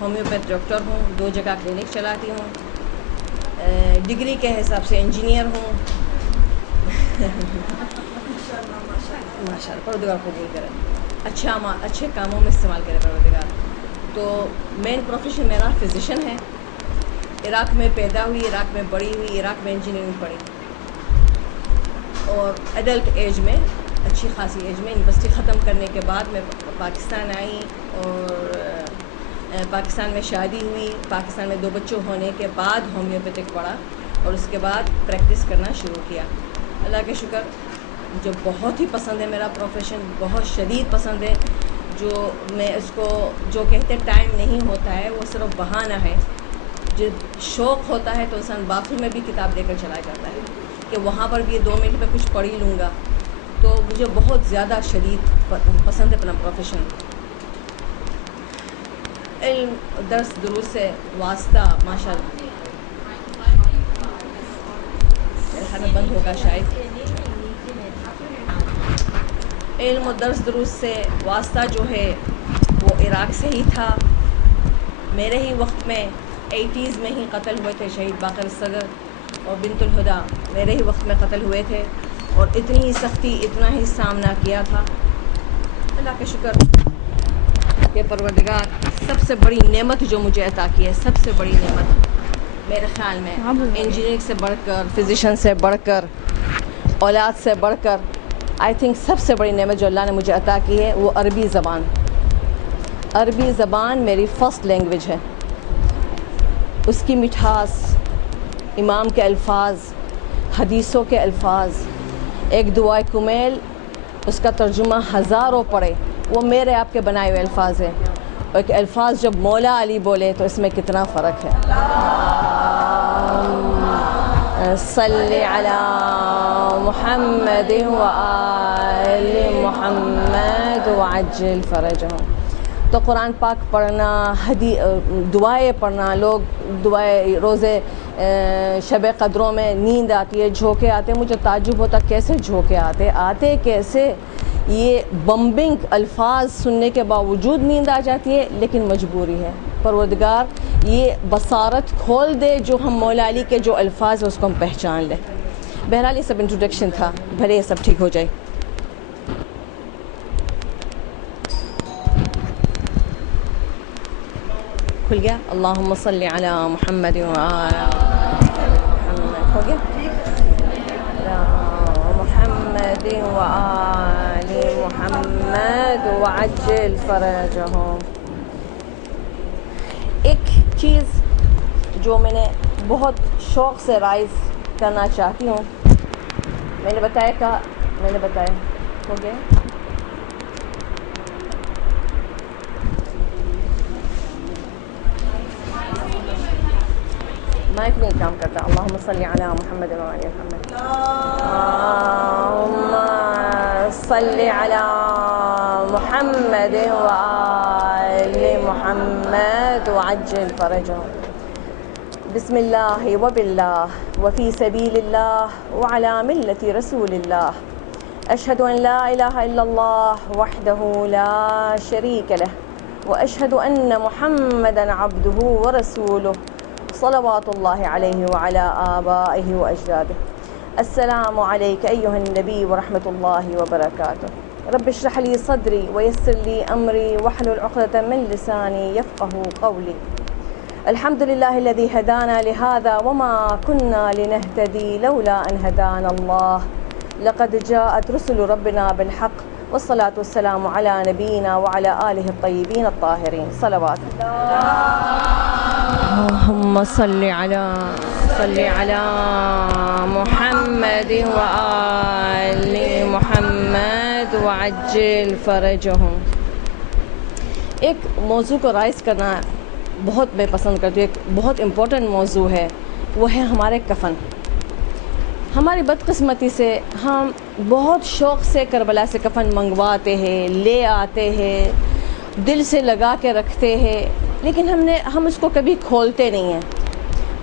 Homeopath doctor ہوں، 2 جگہ clinic چلاتی ہوں، ڈگری کے حساب سے انجینئر ہوں. ماشاءاللہ پروردگار قبول کرے، اچھے کاموں میں استعمال کرے پروردگار. تو مین پروفیشن میرا فزیشین ہے. عراق میں پیدا ہوئی، عراق میں بڑی ہوئی، عراق میں انجینئرنگ پڑھی، اور ایڈلٹ ایج میں اچھی خاصی ایج میں یونیورسٹی ختم کرنے کے بعد میں پاکستان آئی، اور پاکستان میں شادی ہوئی. پاکستان میں 2 بچوں ہونے کے بعد ہومیوپیتھک پڑھا، اور اس کے بعد پریکٹس کرنا شروع کیا. اللہ کے شکر، جو بہت ہی پسند ہے میرا پروفیشن، بہت شدید پسند ہے. جو میں اس کو جو کہتے ٹائم نہیں ہوتا ہے وہ صرف بہانہ ہے. جو شوق ہوتا ہے تو انسان باتھ روم میں بھی کتاب لے کر چلا جاتا ہے کہ وہاں پر بھی 2 منٹ میں کچھ پڑھ ہی لوں گا. تو مجھے بہت زیادہ شدید پسند ہے اپنا پروفیشن. علم درس دروس سے واسطہ ماشاء اللہ میرا خیال میں بند ہوگا شاید. علم و درس دروس سے واسطہ جو ہے وہ عراق سے ہی تھا. میرے ہی وقت میں 80s میں ہی قتل ہوئے تھے شہید باقر الصدر اور بنت الہدیٰ، میرے ہی وقت میں قتل ہوئے تھے، اور اتنی ہی سختی، اتنا ہی سامنا کیا تھا. اللہ کا شکر کہ پروردگار سب سے بڑی نعمت جو مجھے عطا کی ہے، سب سے بڑی نعمت میرے خیال میں انجینئرنگ سے بڑھ کر، فزیشین سے بڑھ کر، اولاد سے بڑھ کر، آئی تھنک سب سے بڑی نعمت جو اللہ نے مجھے عطا کی ہے وہ عربی زبان. عربی زبان میری فرسٹ لینگویج ہے. اس کی مٹھاس، امام کے الفاظ، حدیثوں کے الفاظ، ایک دعائے کمیل اس کا ترجمہ ہزاروں پڑھے، وہ میرے آپ کے بنائے ہوئے الفاظ ہیں. اور ایک الفاظ جب مولا علی بولے تو اس میں کتنا فرق ہے. صلی علی محمد وآل محمد وعجل فرجهم. تو قرآن پاک پڑھنا، دعائیں پڑھنا، لوگ دعائیں روزے شب قدروں میں نیند آتی ہے، جھونکے آتے ہیں. مجھے تعجب ہوتا کیسے جھونکے آتے کیسے. یہ بمبنگ الفاظ سننے کے باوجود نیند آ جاتی ہے، لیکن مجبوری ہے. پروردگار یہ بصارت کھول دے جو ہم مولا علی کے جو الفاظ ہیں اس کو ہم پہچان لیں. بہرحال یہ سب انٹروڈکشن تھا، بھلے یہ سب ٹھیک ہو جائے. کھل گیا. اللہم صلی علی محمد وعلی محمد. ہو گیا. محمد وآل محمد وعجل فرجهم. ایک چیز جو میں نے بہت شوق سے رائز کرنا چاہتی ہوں، میں نے بتایا ہو گیا. مائک نہیں کام کرتا. اللہم صلی علی محمد وعلی محمد. اللہم صلی علی محمد وآل محمد وعجل فرجهم. بسم اللہ وباللہ وفی سبیل اللہ وعلی ملت رسول اللہ. اشہد ان لا الہ الا اللہ وحدہ لا شریک لہ واشہد ان محمدا عبدہ ورسولہ صلوات اللہ علیہ وعلی آبائہ واجدادہ. السلام علیک ایہا النبی ورحمۃ اللہ وبرکاتہ. رب اشرح لی صدری ویسر لی امری واحلل عقدۃ من لسانی یفقہوا قولی. الحمد للہ الذی ہدانا لہذا وما كنا لنہتدی لولا ان ہدانا اللہ. لقد جاءت رسل ربنا بالحق والصلاة والسلام علی نبینا وعلی آلہ الطیبین الطاہرین. صلوات اللہم صلی علی محمد وآل محمد وعجل فرجهم. ایک موضوع کو رائز کرنا بہت میں پسند کرتی ہوں. ایک بہت امپورٹنٹ موضوع ہے، وہ ہے ہمارے کفن. ہماری بدقسمتی سے ہم بہت شوق سے کربلا سے کفن منگواتے ہیں، لے آتے ہیں، دل سے لگا کے رکھتے ہیں، لیکن ہم اس کو کبھی کھولتے نہیں ہیں.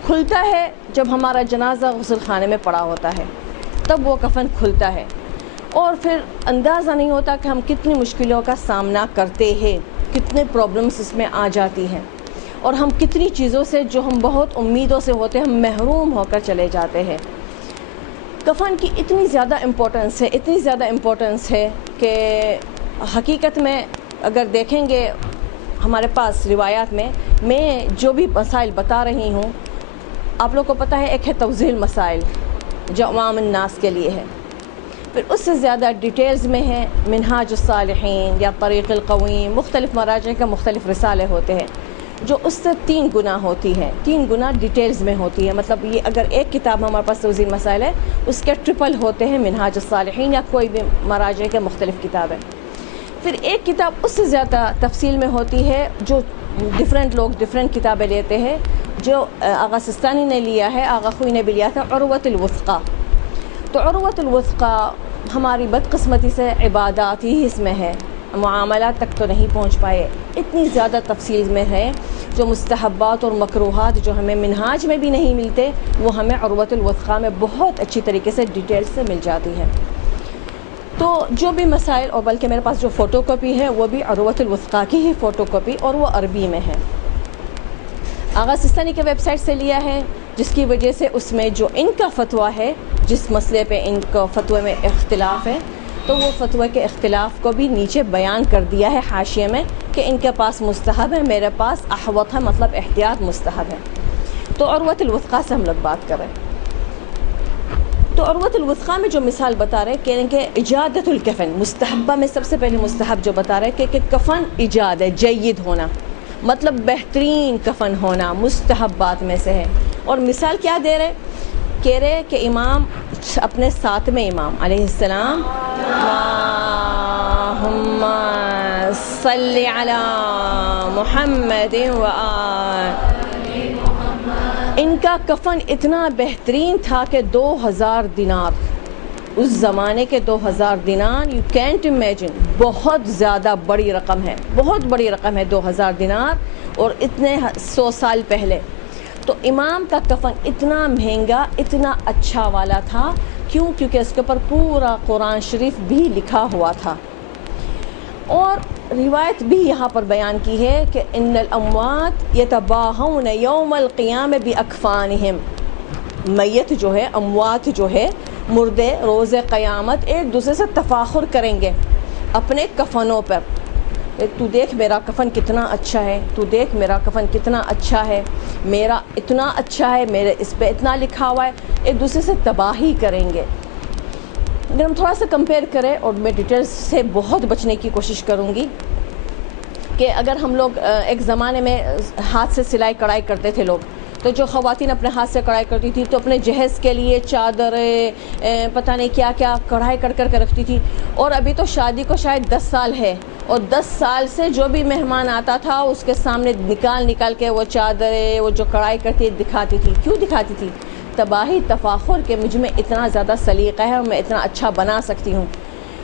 کھلتا ہے جب ہمارا جنازہ غسل خانے میں پڑا ہوتا ہے، تب وہ کفن کھلتا ہے، اور پھر اندازہ نہیں ہوتا کہ ہم کتنی مشکلوں کا سامنا کرتے ہیں، کتنے پرابلمس اس میں آ جاتی ہیں. اور ہم کتنی چیزوں سے جو ہم بہت امیدوں سے ہوتے ہیں ہم محروم ہو کر چلے جاتے ہیں۔ کفن کی اتنی زیادہ امپورٹنس ہے کہ حقیقت میں اگر دیکھیں گے ہمارے پاس روایات میں جو بھی مسائل بتا رہی ہوں آپ لوگ کو پتہ ہے، ایک ہے توضیح المسائل جو عوام الناس کے لیے ہے، پھر اس سے زیادہ ڈیٹیلز میں ہے منہاج الصالحین یا طریق القویم، مختلف مراجع کے مختلف رسالے ہوتے ہیں جو اس سے 3 گنا ہوتی ہے، 3 گنا ڈیٹیلز میں ہوتی ہے۔ مطلب یہ اگر ایک کتاب ہمارے پاس توضیح المسائل ہے اس کے ٹرپل ہوتے ہیں منہاج الصالحین یا کوئی بھی مراجع کے مختلف کتابیں۔ پھر ایک کتاب اس سے زیادہ تفصیل میں ہوتی ہے جو ڈفرینٹ لوگ ڈفرینٹ کتابیں لیتے ہیں، جو آغا سستانی نے لیا ہے، آغا خوئی نے بھی لیا تھا، عروۃ الوثقی۔ تو عروۃ الوثقی ہماری بدقسمتی سے عبادات ہی اس میں ہے، معاملات تک تو نہیں پہنچ پائے، اتنی زیادہ تفصیل میں ہے جو مستحبات اور مکروہات جو ہمیں منہاج میں بھی نہیں ملتے وہ ہمیں عروۃ الوثقی میں بہت اچھی طریقے سے ڈیٹیل سے مل جاتی ہے۔ تو جو بھی مسائل، اور بلکہ میرے پاس جو فوٹو کاپی ہے وہ بھی عروۃ الوثقی کی ہی فوٹو کاپی اور وہ عربی میں ہے، آغا سستانی کے ویب سائٹ سے لیا ہے، جس کی وجہ سے اس میں جو ان کا فتویٰ ہے، جس مسئلے پہ ان کا فتوے میں اختلاف ہے تو وہ فتوے کے اختلاف کو بھی نیچے بیان کر دیا ہے حاشیے میں کہ ان کے پاس مستحب ہے، میرے پاس احوط ہے، مطلب احتیاط مستحب ہے۔ تو عروۃ الوثقی سے ہم لوگ بات کر رہے ہیں۔ تو عروۃ الوثقی میں جو مثال بتا رہے ہیں کہ اجادت الکفن، مستحبہ میں سب سے پہلے مستحب جو بتا رہے ہیں کہ کفن ایجاد ہے، جید ہونا، مطلب بہترین کفن ہونا مستحبات میں سے ہے۔ اور مثال کیا دے رہے؟ کہہ رہے کہ امام اپنے 7ویں امام علیہ السلام، اللہم صلی علی محمد ان کا کفن اتنا بہترین تھا کہ 2000 دینار، اس زمانے کے 2000 دینار، یو کینٹ امیجن، بہت زیادہ بڑی رقم ہے، بہت بڑی رقم ہے 2000 دینار، اور اتنے 100 سال پہلے۔ تو امام کا کفن اتنا مہنگا، اتنا اچھا والا تھا، کیونکہ اس کے اوپر پورا قرآن شریف بھی لکھا ہوا تھا۔ اور روایت بھی یہاں پر بیان کی ہے کہ ان الاموات یتباہون یوم القیامہ باکفانہم، میت جو ہے، اموات جو ہے، مردے روز قیامت ایک دوسرے سے تفاخر کریں گے اپنے کفنوں پر، تو دیکھ میرا کفن کتنا اچھا ہے، تو دیکھ میرا کفن کتنا اچھا ہے، میرا اتنا اچھا ہے، میرے اس پہ اتنا لکھا ہوا ہے، ایک دوسرے سے تباہی کریں گے۔ اگر ہم تھوڑا سا کمپیئر کریں، اور میں ڈیٹیلز سے بہت بچنے کی کوشش کروں گی، کہ اگر ہم لوگ ایک زمانے میں ہاتھ سے سلائی کڑھائی کرتے تھے لوگ، تو جو خواتین اپنے ہاتھ سے کڑھائی کرتی تھی تو اپنے جہیز کے لیے چادریں، پتہ نہیں کیا کیا کڑھائی کر کے رکھتی تھی، اور ابھی تو شادی کو شاید 10 سال ہے، اور 10 سال سے جو بھی مہمان آتا تھا اس کے سامنے نکال کے وہ چادریں، وہ جو کڑھائی کرتی دکھاتی تھی۔ کیوں دکھاتی تھی؟ تباہی، تفاخر کہ مجھ میں اتنا زیادہ سلیقہ ہے اور میں اتنا اچھا بنا سکتی ہوں۔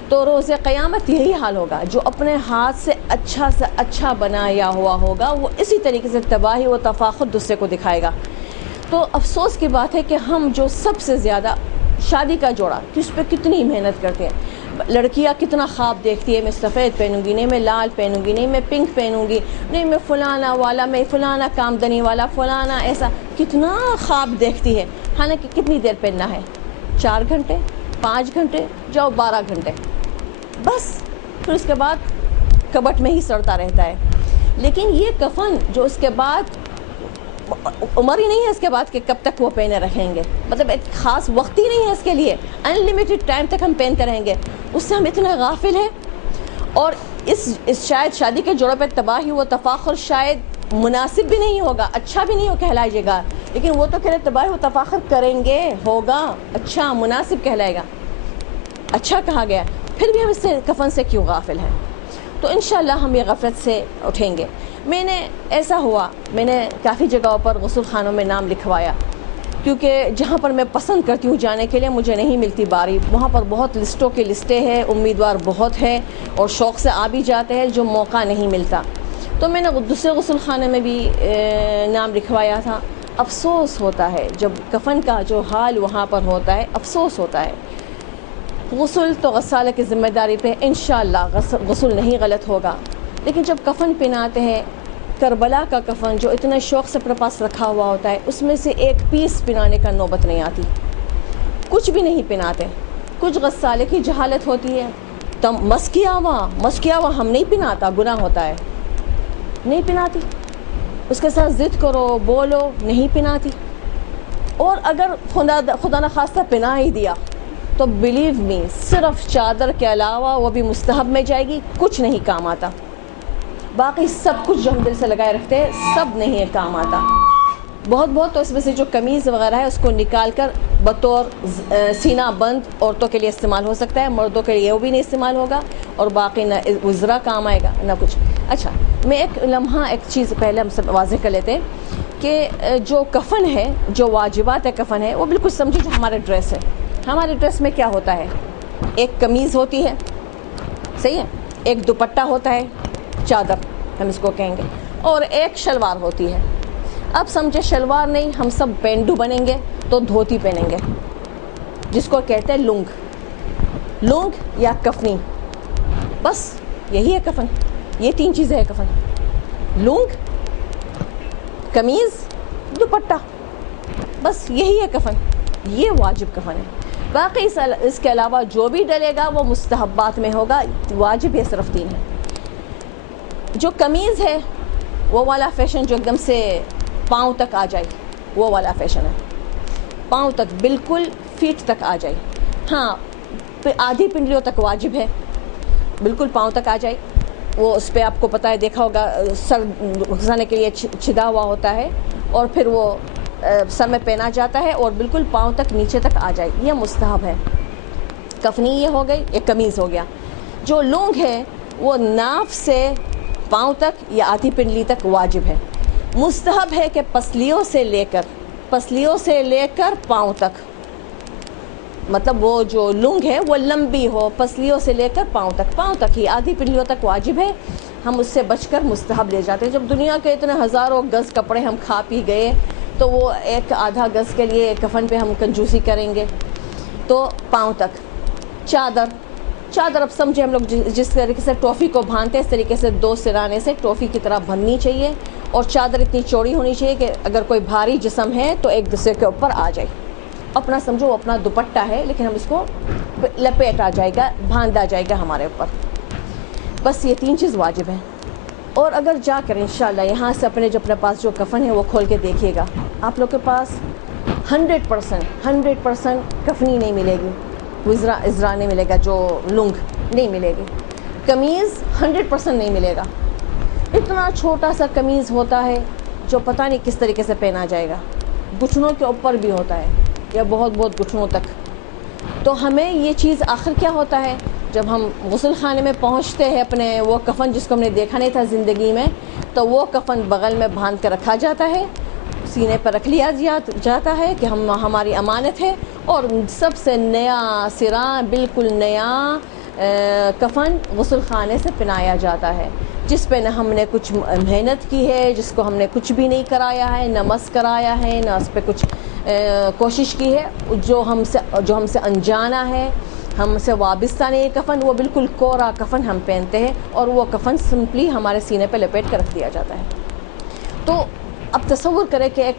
تو روز قیامت یہی حال ہوگا، جو اپنے ہاتھ سے اچھا بنایا ہوا ہوگا وہ اسی طریقے سے تباہی و تفاخر دوسرے کو دکھائے گا۔ تو افسوس کی بات ہے کہ ہم جو سب سے زیادہ شادی کا جوڑا کس پہ کتنی محنت کرتے ہیں، لڑکیاں کتنا خواب دیکھتی ہے، میں سفید پہنوں گی، نہیں میں لال پہنوں گی، نہیں میں پنک پہنوں گی، نہیں میں فلانا والا، میں فلانا کامدنی والا، فلانا ایسا، کتنا خواب دیکھتی ہے، حالانکہ کتنی دیر پہننا ہے؟ 4 گھنٹے، 5 گھنٹے، جاؤ 12 گھنٹے بس، پھر اس کے بعد کبٹ میں ہی سڑتا رہتا ہے۔ لیکن یہ کفن جو اس کے بعد عمر ہی نہیں ہے اس کے بعد کہ کب تک وہ پہنے رکھیں گے، مطلب ایک خاص وقت ہی نہیں ہے اس کے لیے، ان لمیٹڈ ٹائم تک ہم پہنتے رہیں گے، اس سے ہم اتنا غافل ہیں۔ اور اس شاید شادی کے جوڑے پہ تباہی و تفاخر شاید مناسب بھی نہیں ہوگا، اچھا بھی نہیں ہو کہلائے گا، لیکن وہ تو کہہ رہے تباہی و تفاخر کریں گے، ہوگا اچھا، مناسب کہلائے گا، اچھا کہا گیا، پھر بھی ہم اس سے کفن سے کیوں غافل ہیں؟ تو انشاءاللہ ہم یہ غفلت سے اٹھیں گے۔ میں نے ایسا ہوا، میں نے کافی جگہوں پر غسل خانوں میں نام لکھوایا، کیونکہ جہاں پر میں پسند کرتی ہوں جانے کے لیے مجھے نہیں ملتی باری، وہاں پر بہت لسٹوں کی لسٹیں ہیں، امیدوار بہت ہے، اور شوق سے آ بھی جاتے ہیں، جو موقع نہیں ملتا۔ تو میں نے دوسرے غسل خانے میں بھی نام لکھوایا تھا۔ افسوس ہوتا ہے جب کفن کا جو حال وہاں پر ہوتا ہے، افسوس ہوتا ہے۔ غسل تو غسالہ کی ذمہ داری پہ انشاءاللہ غسل نہیں غلط ہوگا، لیکن جب کفن پہناتے ہیں کربلا کا کفن جو اتنا شوق سے اپنے پاس رکھا ہوا ہوتا ہے، اس میں سے ایک پیس پنانے کا نوبت نہیں آتی، کچھ بھی نہیں پناتے. کچھ غسالے کی جہالت ہوتی ہے، تم مسکیا ہوا ہم نہیں پناتا، گناہ ہوتا ہے، نہیں پناتی. اس کے ساتھ ضد کرو، بولو، نہیں پناتی. اور اگر خدا نخواستہ پنا ہی دیا تو بلیو می صرف چادر کے علاوہ وہ بھی مستحب میں جائے گی، کچھ نہیں کام آتا. باقی سب کچھ جو ہم دل سے لگائے رکھتے ہیں سب نہیں کام آتا. بہت تو اس میں سے جو قمیض وغیرہ ہے اس کو نکال کر بطور سینہ بند عورتوں کے لیے استعمال ہو سکتا ہے، مردوں کے لیے وہ بھی نہیں استعمال ہوگا، اور باقی نہ وزرا کام آئے گا نہ کچھ. اچھا، میں ایک چیز پہلے ہم سب واضح کر لیتے ہیں کہ جو کفن ہے، جو واجبات کفن ہے، وہ بالکل سمجھے جو ہمارا ڈریس ہے. ہمارے ڈریس میں کیا ہوتا ہے؟ ایک قمیض ہوتی ہے، صحیح ہے، ایک دوپٹہ ہوتا ہے، چادر ہم اس کو کہیں گے، اور ایک شلوار ہوتی ہے. اب سمجھے شلوار نہیں، ہم سب پینڈو بنیں گے تو دھوتی پہنیں گے، جس کو کہتے ہیں لنگ یا کفنی. بس یہی ہے کفن، یہ 3 چیزیں ہے کفن: لنگ، قمیض، دوپٹہ. بس یہی ہے کفن، یہ واجب کفن ہے. باقی اس کے علاوہ جو بھی ڈلے گا وہ مستحبات میں ہوگا، واجب یہ صرف 3 ہے. جو قمیض ہے وہ والا فیشن جو ایک دم سے پاؤں تک آ جائے، وہ والا فیشن ہے، پاؤں تک بالکل فیٹ تک آ جائے. ہاں، آدھی پنڈلیوں تک واجب ہے، بالکل پاؤں تک آ جائے. وہ اس پہ آپ کو پتہ ہے، دیکھا ہوگا، سر گھسانے کے لیے چھدا ہوا ہوتا ہے، اور پھر وہ سر میں پہنا جاتا ہے اور بالکل پاؤں تک نیچے تک آ جائے، یہ مستحب ہے. کفنی یہ ہو گئی، ایک قمیض ہو گیا. جو لونگ ہے وہ ناف سے پاؤں تک یا آدھی پنڈلی تک واجب ہے. مستحب ہے کہ پسلیوں سے لے کر پاؤں تک، مطلب وہ جو لنگ ہے وہ لمبی ہو، پسلیوں سے لے کر پاؤں تک ہی، آدھی پنڈلیوں تک واجب ہے. ہم اس سے بچ کر مستحب لے جاتے ہیں. جب دنیا کے اتنے ہزاروں گز کپڑے ہم کھا پی گئے تو وہ ایک آدھا گز کے لیے کفن پہ ہم کنجوسی کریں گے. تو پاؤں تک. چادر اب سمجھے ہم لوگ جس طریقے سے ٹوفی کو باندھتے ہیں، اس طریقے سے 2 سرانے سے ٹوفی کی طرح بننی چاہیے، اور چادر اتنی چوڑی ہونی چاہیے کہ اگر کوئی بھاری جسم ہے تو ایک دوسرے کے اوپر آ جائے. اپنا سمجھو وہ اپنا دوپٹہ ہے، لیکن ہم اس کو لپیٹا جائے گا، باندھا جائے گا ہمارے اوپر. بس یہ 3 چیز واجب ہیں. اور اگر جا کر انشاءاللہ یہاں سے اپنے پاس جو کفن ہے وہ کھول کے دیکھیے گا، آپ لوگ کے پاس 100% کفنی نہیں ملے گی، ازرا نہیں ملے گا، جو لنگ نہیں ملے گی، قمیض 100% نہیں ملے گا. اتنا چھوٹا سا قمیض ہوتا ہے جو پتہ نہیں کس طریقے سے پہنا جائے گا، گھٹنوں کے اوپر بھی ہوتا ہے یا بہت گھٹنوں تک. تو ہمیں یہ چیز آخر کیا ہوتا ہے، جب ہم غسل خانے میں پہنچتے ہیں، اپنے وہ کفن جس کو ہم نے دیکھا نہیں تھا زندگی میں، تو وہ کفن بغل میں باندھ کر رکھا جاتا ہے، سینے پر رکھ لیا جاتا ہے کہ ہماری امانت ہے. اور سب سے نیا سرا، بالکل نیا کفن غسل خانے سے پہنایا جاتا ہے، جس پہ نہ ہم نے کچھ محنت کی ہے، جس کو ہم نے کچھ بھی نہیں کرایا ہے، نہ مس کرایا ہے، نہ اس پہ کچھ کوشش کی ہے. جو ہم سے انجانا ہے، ہم سے وابستہ نہیں کفن، وہ بالکل کوڑا کفن ہم پہنتے ہیں، اور وہ کفن سمپلی ہمارے سینے پہ لپیٹ کر رکھ دیا جاتا ہے. تو اب تصور کریں کہ ایک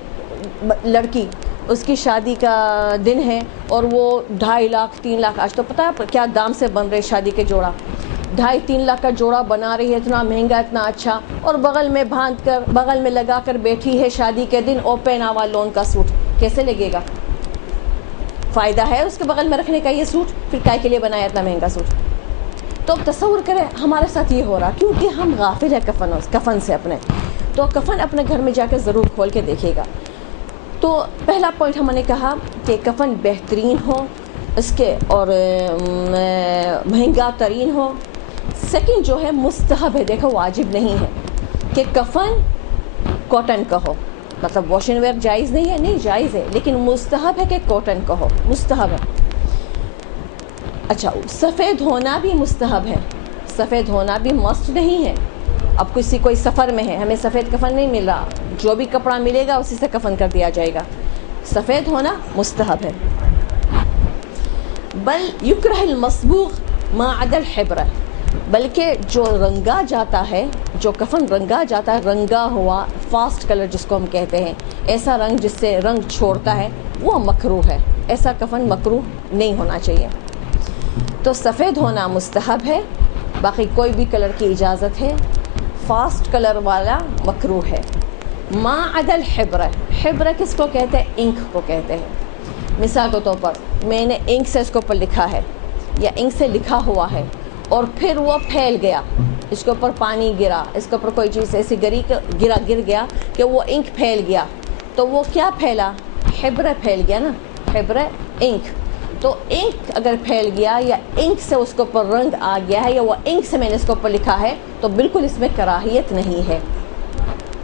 لڑکی، اس کی شادی کا دن ہے اور وہ 2.5 لاکھ 3 لاکھ، آج تو پتہ ہے کیا دام سے بن رہے شادی کے جوڑا، 2.5-3 لاکھ کا جوڑا بنا رہی ہے، اتنا مہنگا، اتنا اچھا، اور بغل میں باندھ کر، بغل میں لگا کر بیٹھی ہے شادی کے دن، اور پہنا ہوا لون کا سوٹ. کیسے لگے گا؟ فائدہ ہے اس کے بغل میں رکھنے کا یہ سوٹ؟ پھر کائے کے لیے بنایا اتنا مہنگا سوٹ؟ تو اب تصور کریں ہمارے ساتھ یہ ہو رہا کیونکہ ہم غافل ہیں کفن سے اپنے. تو کفن اپنے گھر میں جا کے ضرور کھول کے دیکھیے گا. تو پہلا پوائنٹ ہم نے کہا کہ کفن بہترین ہو اس کے، اور مہنگا ترین ہو. سیکنڈ جو ہے مستحب ہے، دیکھو واجب نہیں ہے کہ کفن کاٹن کا ہو، مطلب واش اینڈ ویئر جائز نہیں ہے، نہیں جائز ہے، لیکن مستحب ہے کہ کاٹن کا ہو، مستحب ہے. اچھا، سفید ہونا بھی مستحب ہے، سفید ہونا بھی مست نہیں ہے. اب کوئی سفر میں ہے، ہمیں سفید کفن نہیں مل رہا، جو بھی کپڑا ملے گا اسی سے کفن کر دیا جائے گا. سفید ہونا مستحب ہے. بل یکرہ المصبوغ ما عدا الحبرہ، بلکہ جو رنگا جاتا ہے جو کفن رنگا جاتا ہے، رنگا ہوا فاسٹ کلر جس کو ہم کہتے ہیں، ایسا رنگ جس سے رنگ چھوڑتا ہے، وہ مکروہ ہے. ایسا کفن مکروہ نہیں ہونا چاہیے. تو سفید ہونا مستحب ہے، باقی کوئی بھی کلر کی اجازت ہے. فاسٹ کلر والا مکروہ ہے. ما عدا الحبرہ، حبرہ کس کو کہتے ہیں؟ انک کو کہتے ہیں. مثال کے طور پر میں نے انک سے اس کے اوپر لکھا ہے یا انک سے لکھا ہوا ہے اور پھر وہ پھیل گیا، اس کے اوپر پانی گرا، اس کے اوپر کوئی چیز ایسی گر گیا کہ وہ انک پھیل گیا، تو وہ کیا پھیلا؟ حبرہ پھیل گیا نا، حبرہ انک. تو انک اگر پھیل گیا یا انک سے اس کے اوپر رنگ آ گیا ہے یا وہ انک سے میں نے اس کے اوپر لکھا ہے تو بالکل اس میں کراہیت نہیں ہے،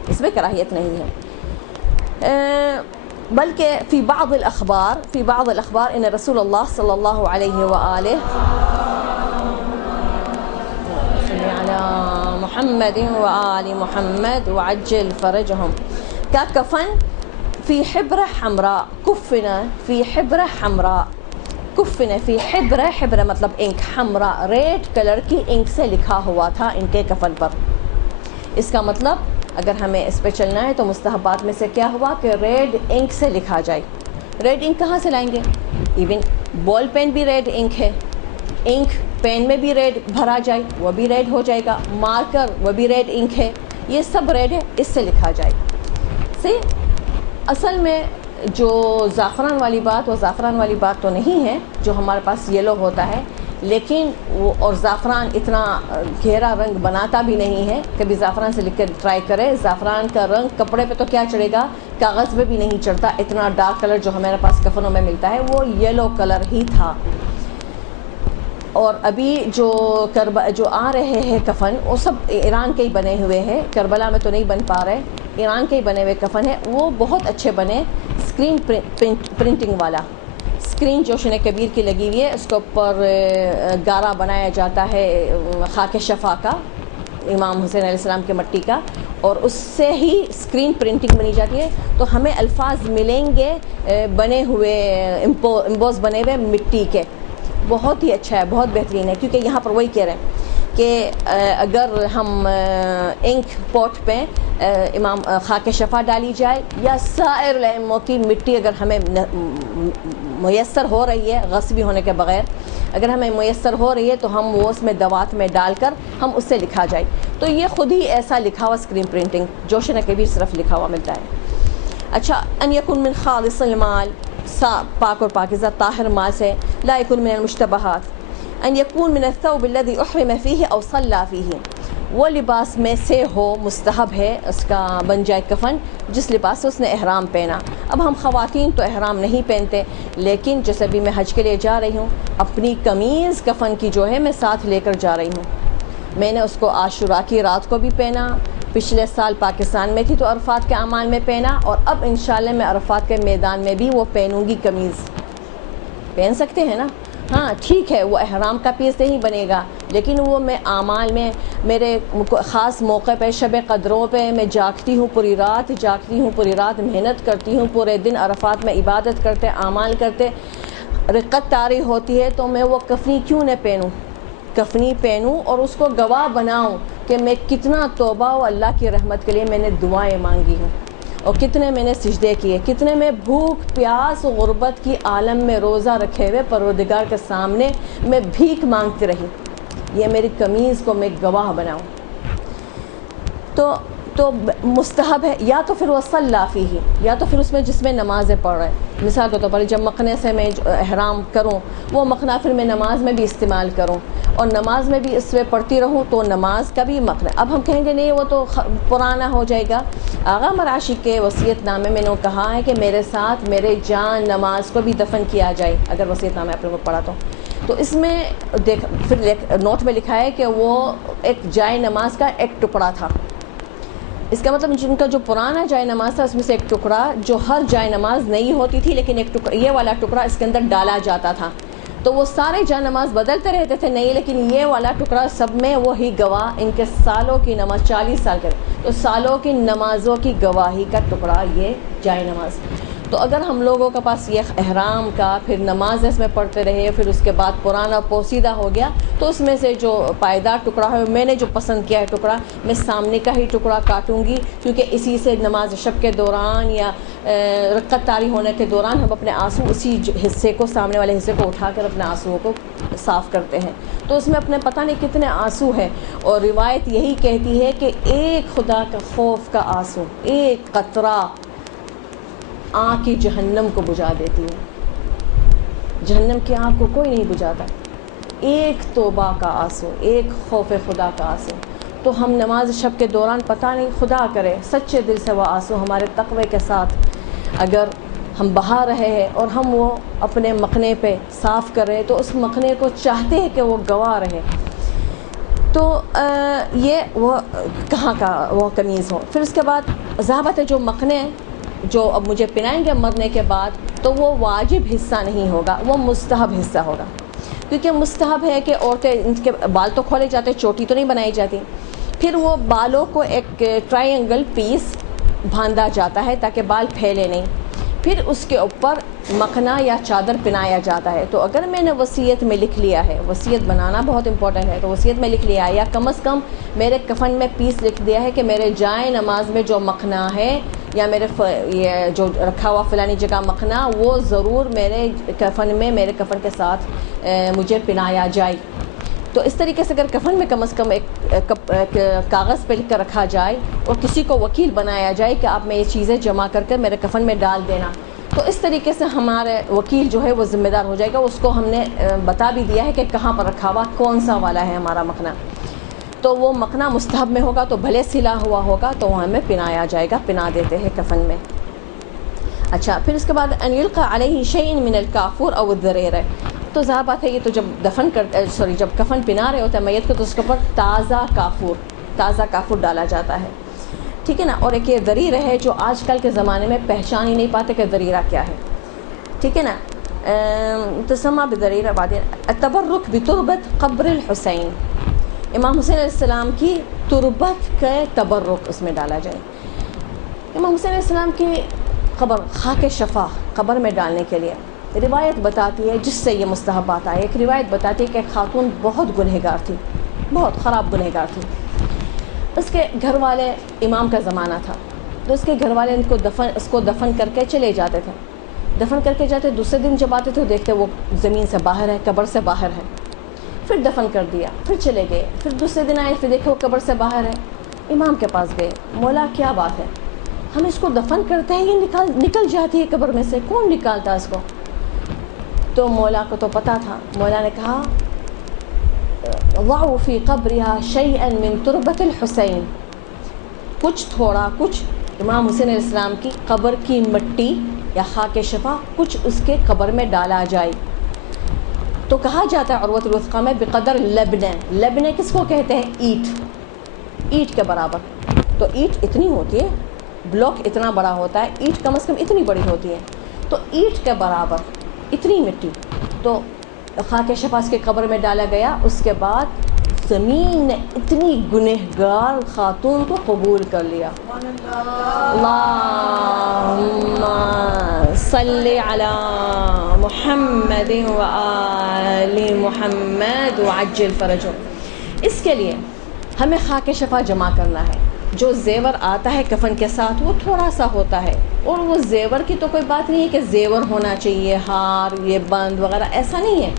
اس میں کراہیت نہیں ہے. بلکہ فی بعض الاخبار ان رسول اللہ صلی اللہ علیہ وآلہ محمد وآل محمد وعجل فرجهم کا کفن فی حبرہ حمراء کفن فی حبرہ حمراء کفن فی حبرہ مطلب انک، حمراء ریڈ کلر کی انک سے لکھا ہوا تھا ان کے کفن پر. اس کا مطلب اگر ہمیں اس پہ چلنا ہے تو مستحبات میں سے کیا ہوا کہ ریڈ انک سے لکھا جائے. ریڈ انک کہاں سے لائیں گے؟ ایون بال پین بھی ریڈ انک ہے، انک پین میں بھی ریڈ بھرا جائے وہ بھی ریڈ ہو جائے گا، مارکر وہ بھی ریڈ انک ہے، یہ سب ریڈ ہے، اس سے لکھا جائے. اصل میں جو زعفران والی بات، وہ زعفران والی بات تو نہیں ہے جو ہمارے پاس یلو ہوتا ہے، لیکن وہ اور زعفران اتنا گہرا رنگ بناتا بھی نہیں ہے. کبھی زعفران سے لکھ کر ٹرائی کرے، زعفران کا رنگ کپڑے پہ تو کیا چڑھے گا، کاغذ پہ بھی نہیں چڑھتا. اتنا ڈارک کلر جو ہمارے پاس کفنوں میں ملتا ہے وہ یلو کلر ہی تھا. اور ابھی جو آ رہے ہیں کفن وہ سب ایران کے ہی بنے ہوئے ہیں، کربلا میں تو نہیں بن پا رہے، ایران کے ہی بنے ہوئے کفن ہے. وہ بہت اچھے بنے، اسکرین پرنٹنگ والا. اسکرین جو شن کبیر کی لگی ہوئی ہے، اس کے اوپر گارا بنایا جاتا ہے خاک شفا کا، امام حسین علیہ السلام کے مٹی کا، اور اس سے ہی اسکرین پرنٹنگ بنی جاتی ہے. تو ہمیں الفاظ ملیں گے بنے ہوئے امبوز بنے ہوئے مٹی کے. بہت ہی اچھا ہے، بہت بہترین ہے. کیونکہ یہاں پر وہی کہہ رہے ہیں کہ اگر ہم انک پوٹ پہ امام خاک شفا ڈالی جائے یا سائر الائموں کی مٹی اگر ہمیں میسر ہو رہی ہے غصبی ہونے کے بغیر، اگر ہمیں میسر ہو رہی ہے تو ہم وہ اس میں دوات میں ڈال کر ہم اس سے لکھا جائے. تو یہ خود ہی ایسا لکھا ہوا اسکرین پرنٹنگ جوشن کبیر صرف لکھا ہوا ملتا ہے. اچھا، ان یکن من خالص المال، پاک اور پاکیزہ طاہر مال سے، لا یکن من المشتبہات، ان یکون من الثوب الذي احرم فیہ او صلی فیہ، وہ لباس میں سے ہو، مستحب ہے اس کا بن جائے کفن جس لباس سے اس نے احرام پہنا. اب ہم خواتین تو احرام نہیں پہنتے، لیکن جیسے بھی میں حج کے لیے جا رہی ہوں، اپنی قمیض کفن کی جو ہے میں ساتھ لے کر جا رہی ہوں. میں نے اس کو عاشوراء کی رات کو بھی پہنا، پچھلے سال پاکستان میں تھی تو عرفات کے اعمال میں پہنا، اور اب انشاءاللہ میں عرفات کے میدان میں بھی وہ پہنوں گی. قمیض پہن سکتے ہیں نا؟ ہاں ٹھیک ہے، وہ احرام کا پیس نہیں بنے گا، لیکن وہ میں اعمال میں میرے خاص موقع پہ، شب قدروں پہ میں جاگتی ہوں، پوری رات جاگتی ہوں، پوری رات محنت کرتی ہوں، پورے دن عرفات میں عبادت کرتے، اعمال کرتے، رقت طاری ہوتی ہے، تو میں وہ کفنی کیوں نہ پہنوں؟ کفنی پہنوں اور اس کو گواہ بناؤں کہ میں کتنا توبہ و اللہ کی رحمت کے لیے میں نے دعائیں مانگی ہوں، اور کتنے میں نے سجدے کیے، کتنے میں بھوک پیاس غربت کی عالم میں روزہ رکھے ہوئے پروردگار کے سامنے میں بھیک مانگتی رہی. یہ میری قمیض کو میں گواہ بناؤں. تو مستحب ہے. یا تو پھر وہ صلی فیہ، یا تو پھر اس میں جس میں نمازیں پڑھ رہے ہیں. مثال کے طور پر جب مکھنے سے میں احرام کروں، وہ مکھنا پھر میں نماز میں بھی استعمال کروں، اور نماز میں بھی اس میں پڑھتی رہوں، تو نماز کا بھی مکھنا. اب ہم کہیں گے نہیں وہ تو پرانا ہو جائے گا. آغا مراشی کے وصیت نامے میں نے کہا ہے کہ میرے ساتھ میرے جان نماز کو بھی دفن کیا جائے، اگر وصیت نامے آپ نے پڑھا تو اس میں پھر نوٹ میں لکھا ہے کہ وہ ایک جائے نماز کا ایک ٹکڑا تھا. اس کا مطلب جن کا جو پرانا جائے نماز تھا اس میں سے ایک ٹکڑا، جو ہر جائے نماز نہیں ہوتی تھی لیکن ایک ٹکڑا، یہ والا ٹکڑا اس کے اندر ڈالا جاتا تھا. تو وہ سارے جائے نماز بدلتے رہتے تھے نہیں، لیکن یہ والا ٹکڑا سب میں وہی گواہ، ان کے سالوں کی نماز 40 سال کے، تو سالوں کی نمازوں کی گواہی کا ٹکڑا یہ جائے نماز. تو اگر ہم لوگوں کے پاس یہ احرام کا پھر نماز اس میں پڑھتے رہے پھر اس کے بعد پرانا پوسیدہ ہو گیا تو اس میں سے جو پائیدار ٹکڑا ہے میں نے جو پسند کیا ہے ٹکڑا میں سامنے کا ہی ٹکڑا کاٹوں گی، کیونکہ اسی سے نماز شب کے دوران یا رکعت طاری ہونے کے دوران ہم اپنے آنسو اسی حصے کو سامنے والے حصے کو اٹھا کر اپنے آنسوؤں کو صاف کرتے ہیں، تو اس میں اپنے پتہ نہیں کتنے آنسو ہیں، اور روایت یہی کہتی ہے کہ ایک خدا کا خوف کا آنسو، ایک قطرہ آنکھ کی جہنم کو بجھا دیتی ہے، جہنم کی آنکھ کو کوئی نہیں بجھاتا، ایک توبہ کا آنسو، ایک خوف خدا کا آنسو۔ تو ہم نماز شب کے دوران پتہ نہیں خدا کرے سچے دل سے وہ آنسو ہمارے تقوی کے ساتھ اگر ہم بہا رہے ہیں اور ہم وہ اپنے مخنے پہ صاف کر رہے تو اس مخنے کو چاہتے ہیں کہ وہ گواہ رہے، تو یہ وہ کہاں کا وہ قمیض ہو۔ پھر اس کے بعد ضابط ہے جو مخنے جو اب مجھے پہنائیں گے مرنے کے بعد تو وہ واجب حصہ نہیں ہوگا، وہ مستحب حصہ ہوگا، کیونکہ مستحب ہے کہ عورتیں ان کے بال تو کھولے جاتے، چوٹی تو نہیں بنائی جاتی، پھر وہ بالوں کو ایک ٹرائنگل پیس باندھا جاتا ہے تاکہ بال پھیلے نہیں، پھر اس کے اوپر مکھنا یا چادر پہنایا جاتا ہے۔ تو اگر میں نے وصیت میں لکھ لیا ہے، وصیت بنانا بہت امپورٹنٹ ہے، تو وصیت میں لکھ لیا ہے یا کم از کم میرے کفن میں پیس لکھ دیا ہے کہ میرے جائے نماز میں جو مکھنا ہے یا میرے یہ جو رکھا ہوا فلانی جگہ مکھنا وہ ضرور میرے کفن میں میرے کفن کے ساتھ مجھے پہنایا جائے۔ تو اس طریقے سے اگر کفن میں کم از کم ایک کاغذ پہ لکھ کر رکھا جائے اور کسی کو وکیل بنایا جائے کہ آپ میں یہ چیزیں جمع کر کے میرے کفن میں ڈال دینا، تو اس طریقے سے ہمارے وکیل جو ہے وہ ذمہ دار ہو جائے گا، اس کو ہم نے بتا بھی دیا ہے کہ کہاں پر رکھا ہوا کون سا والا ہے ہمارا مکھنا، تو وہ مکھنا مستحب میں ہوگا تو بھلے سلا ہوا ہوگا تو وہ ہمیں پہنایا جائے گا، پہنا دیتے ہیں کفن میں۔ اچھا، پھر اس کے بعد ان یلقى علیہ شیء من الکافور او الذریر، تو ظاہر بات ہے یہ تو جب جب کفن پہنا رہے ہوتے ہیں میت کو تو اس کے اوپر تازہ کافور ڈالا جاتا ہے، ٹھیک ہے نا، اور ایک یہ ذریر ہے جو آج کل کے زمانے میں پہچان ہی نہیں پاتے کہ ذریرہ کیا ہے، ٹھیک ہے نا، تسمى بذریرہ بعد التبرک بتربت قبر الحسین، امام حسین علیہ السلام کی تربت کا تبرک اس میں ڈالا جائے، امام حسین علیہ السلام کی قبر خاک شفا قبر میں ڈالنے کے لیے روایت بتاتی ہے جس سے یہ مستحبات آئے، ایک روایت بتاتی ہے کہ ایک خاتون بہت گنہگار تھی، بہت خراب گنہگار تھی، اس کے گھر والے امام کا زمانہ تھا تو اس کے گھر والے اس کو دفن کر کے چلے جاتے تھے، دفن کر کے جاتے، دوسرے دن جب آتے تھے دیکھتے وہ زمین سے باہر ہے، قبر سے باہر ہے، پھر دفن کر دیا، پھر چلے گئے، پھر دوسرے دن آئے، پھر دیکھے وہ قبر سے باہر ہے، امام کے پاس گئے، مولا کیا بات ہے، ہم اس کو دفن کرتے ہیں یہ نکل جاتی ہے قبر میں سے، کون نکالتا اس کو؟ تو مولا کو تو پتہ تھا، مولا نے کہا ضعوا فی قبرها شیئا من تربت الحسین، کچھ امام حسین علیہ السلام کی قبر کی مٹی یا خاک شفا کچھ اس کے قبر میں ڈالا جائے، تو کہا جاتا ہے عروۃ الوثقی میں بقدر لبنہ کس کو کہتے ہیں؟ اینٹ کے برابر، تو اینٹ اتنی ہوتی ہے، بلاک اتنا بڑا ہوتا ہے، اینٹ کم از کم اتنی بڑی ہوتی ہے، تو اینٹ کے برابر اتنی مٹی، تو خاک شفا اس کے قبر میں ڈالا گیا، اس کے بعد زمین نے اتنی گنہگار خاتون کو قبول کر لیا، اللہم صلی علی محمد و آل محمد وعجل فرجہ۔ اس کے لیے ہمیں خاک شفا جمع کرنا ہے، جو زیور آتا ہے کفن کے ساتھ وہ تھوڑا سا ہوتا ہے، اور وہ زیور کی تو کوئی بات نہیں ہے کہ زیور ہونا چاہیے، ہار یہ بند وغیرہ، ایسا نہیں ہے،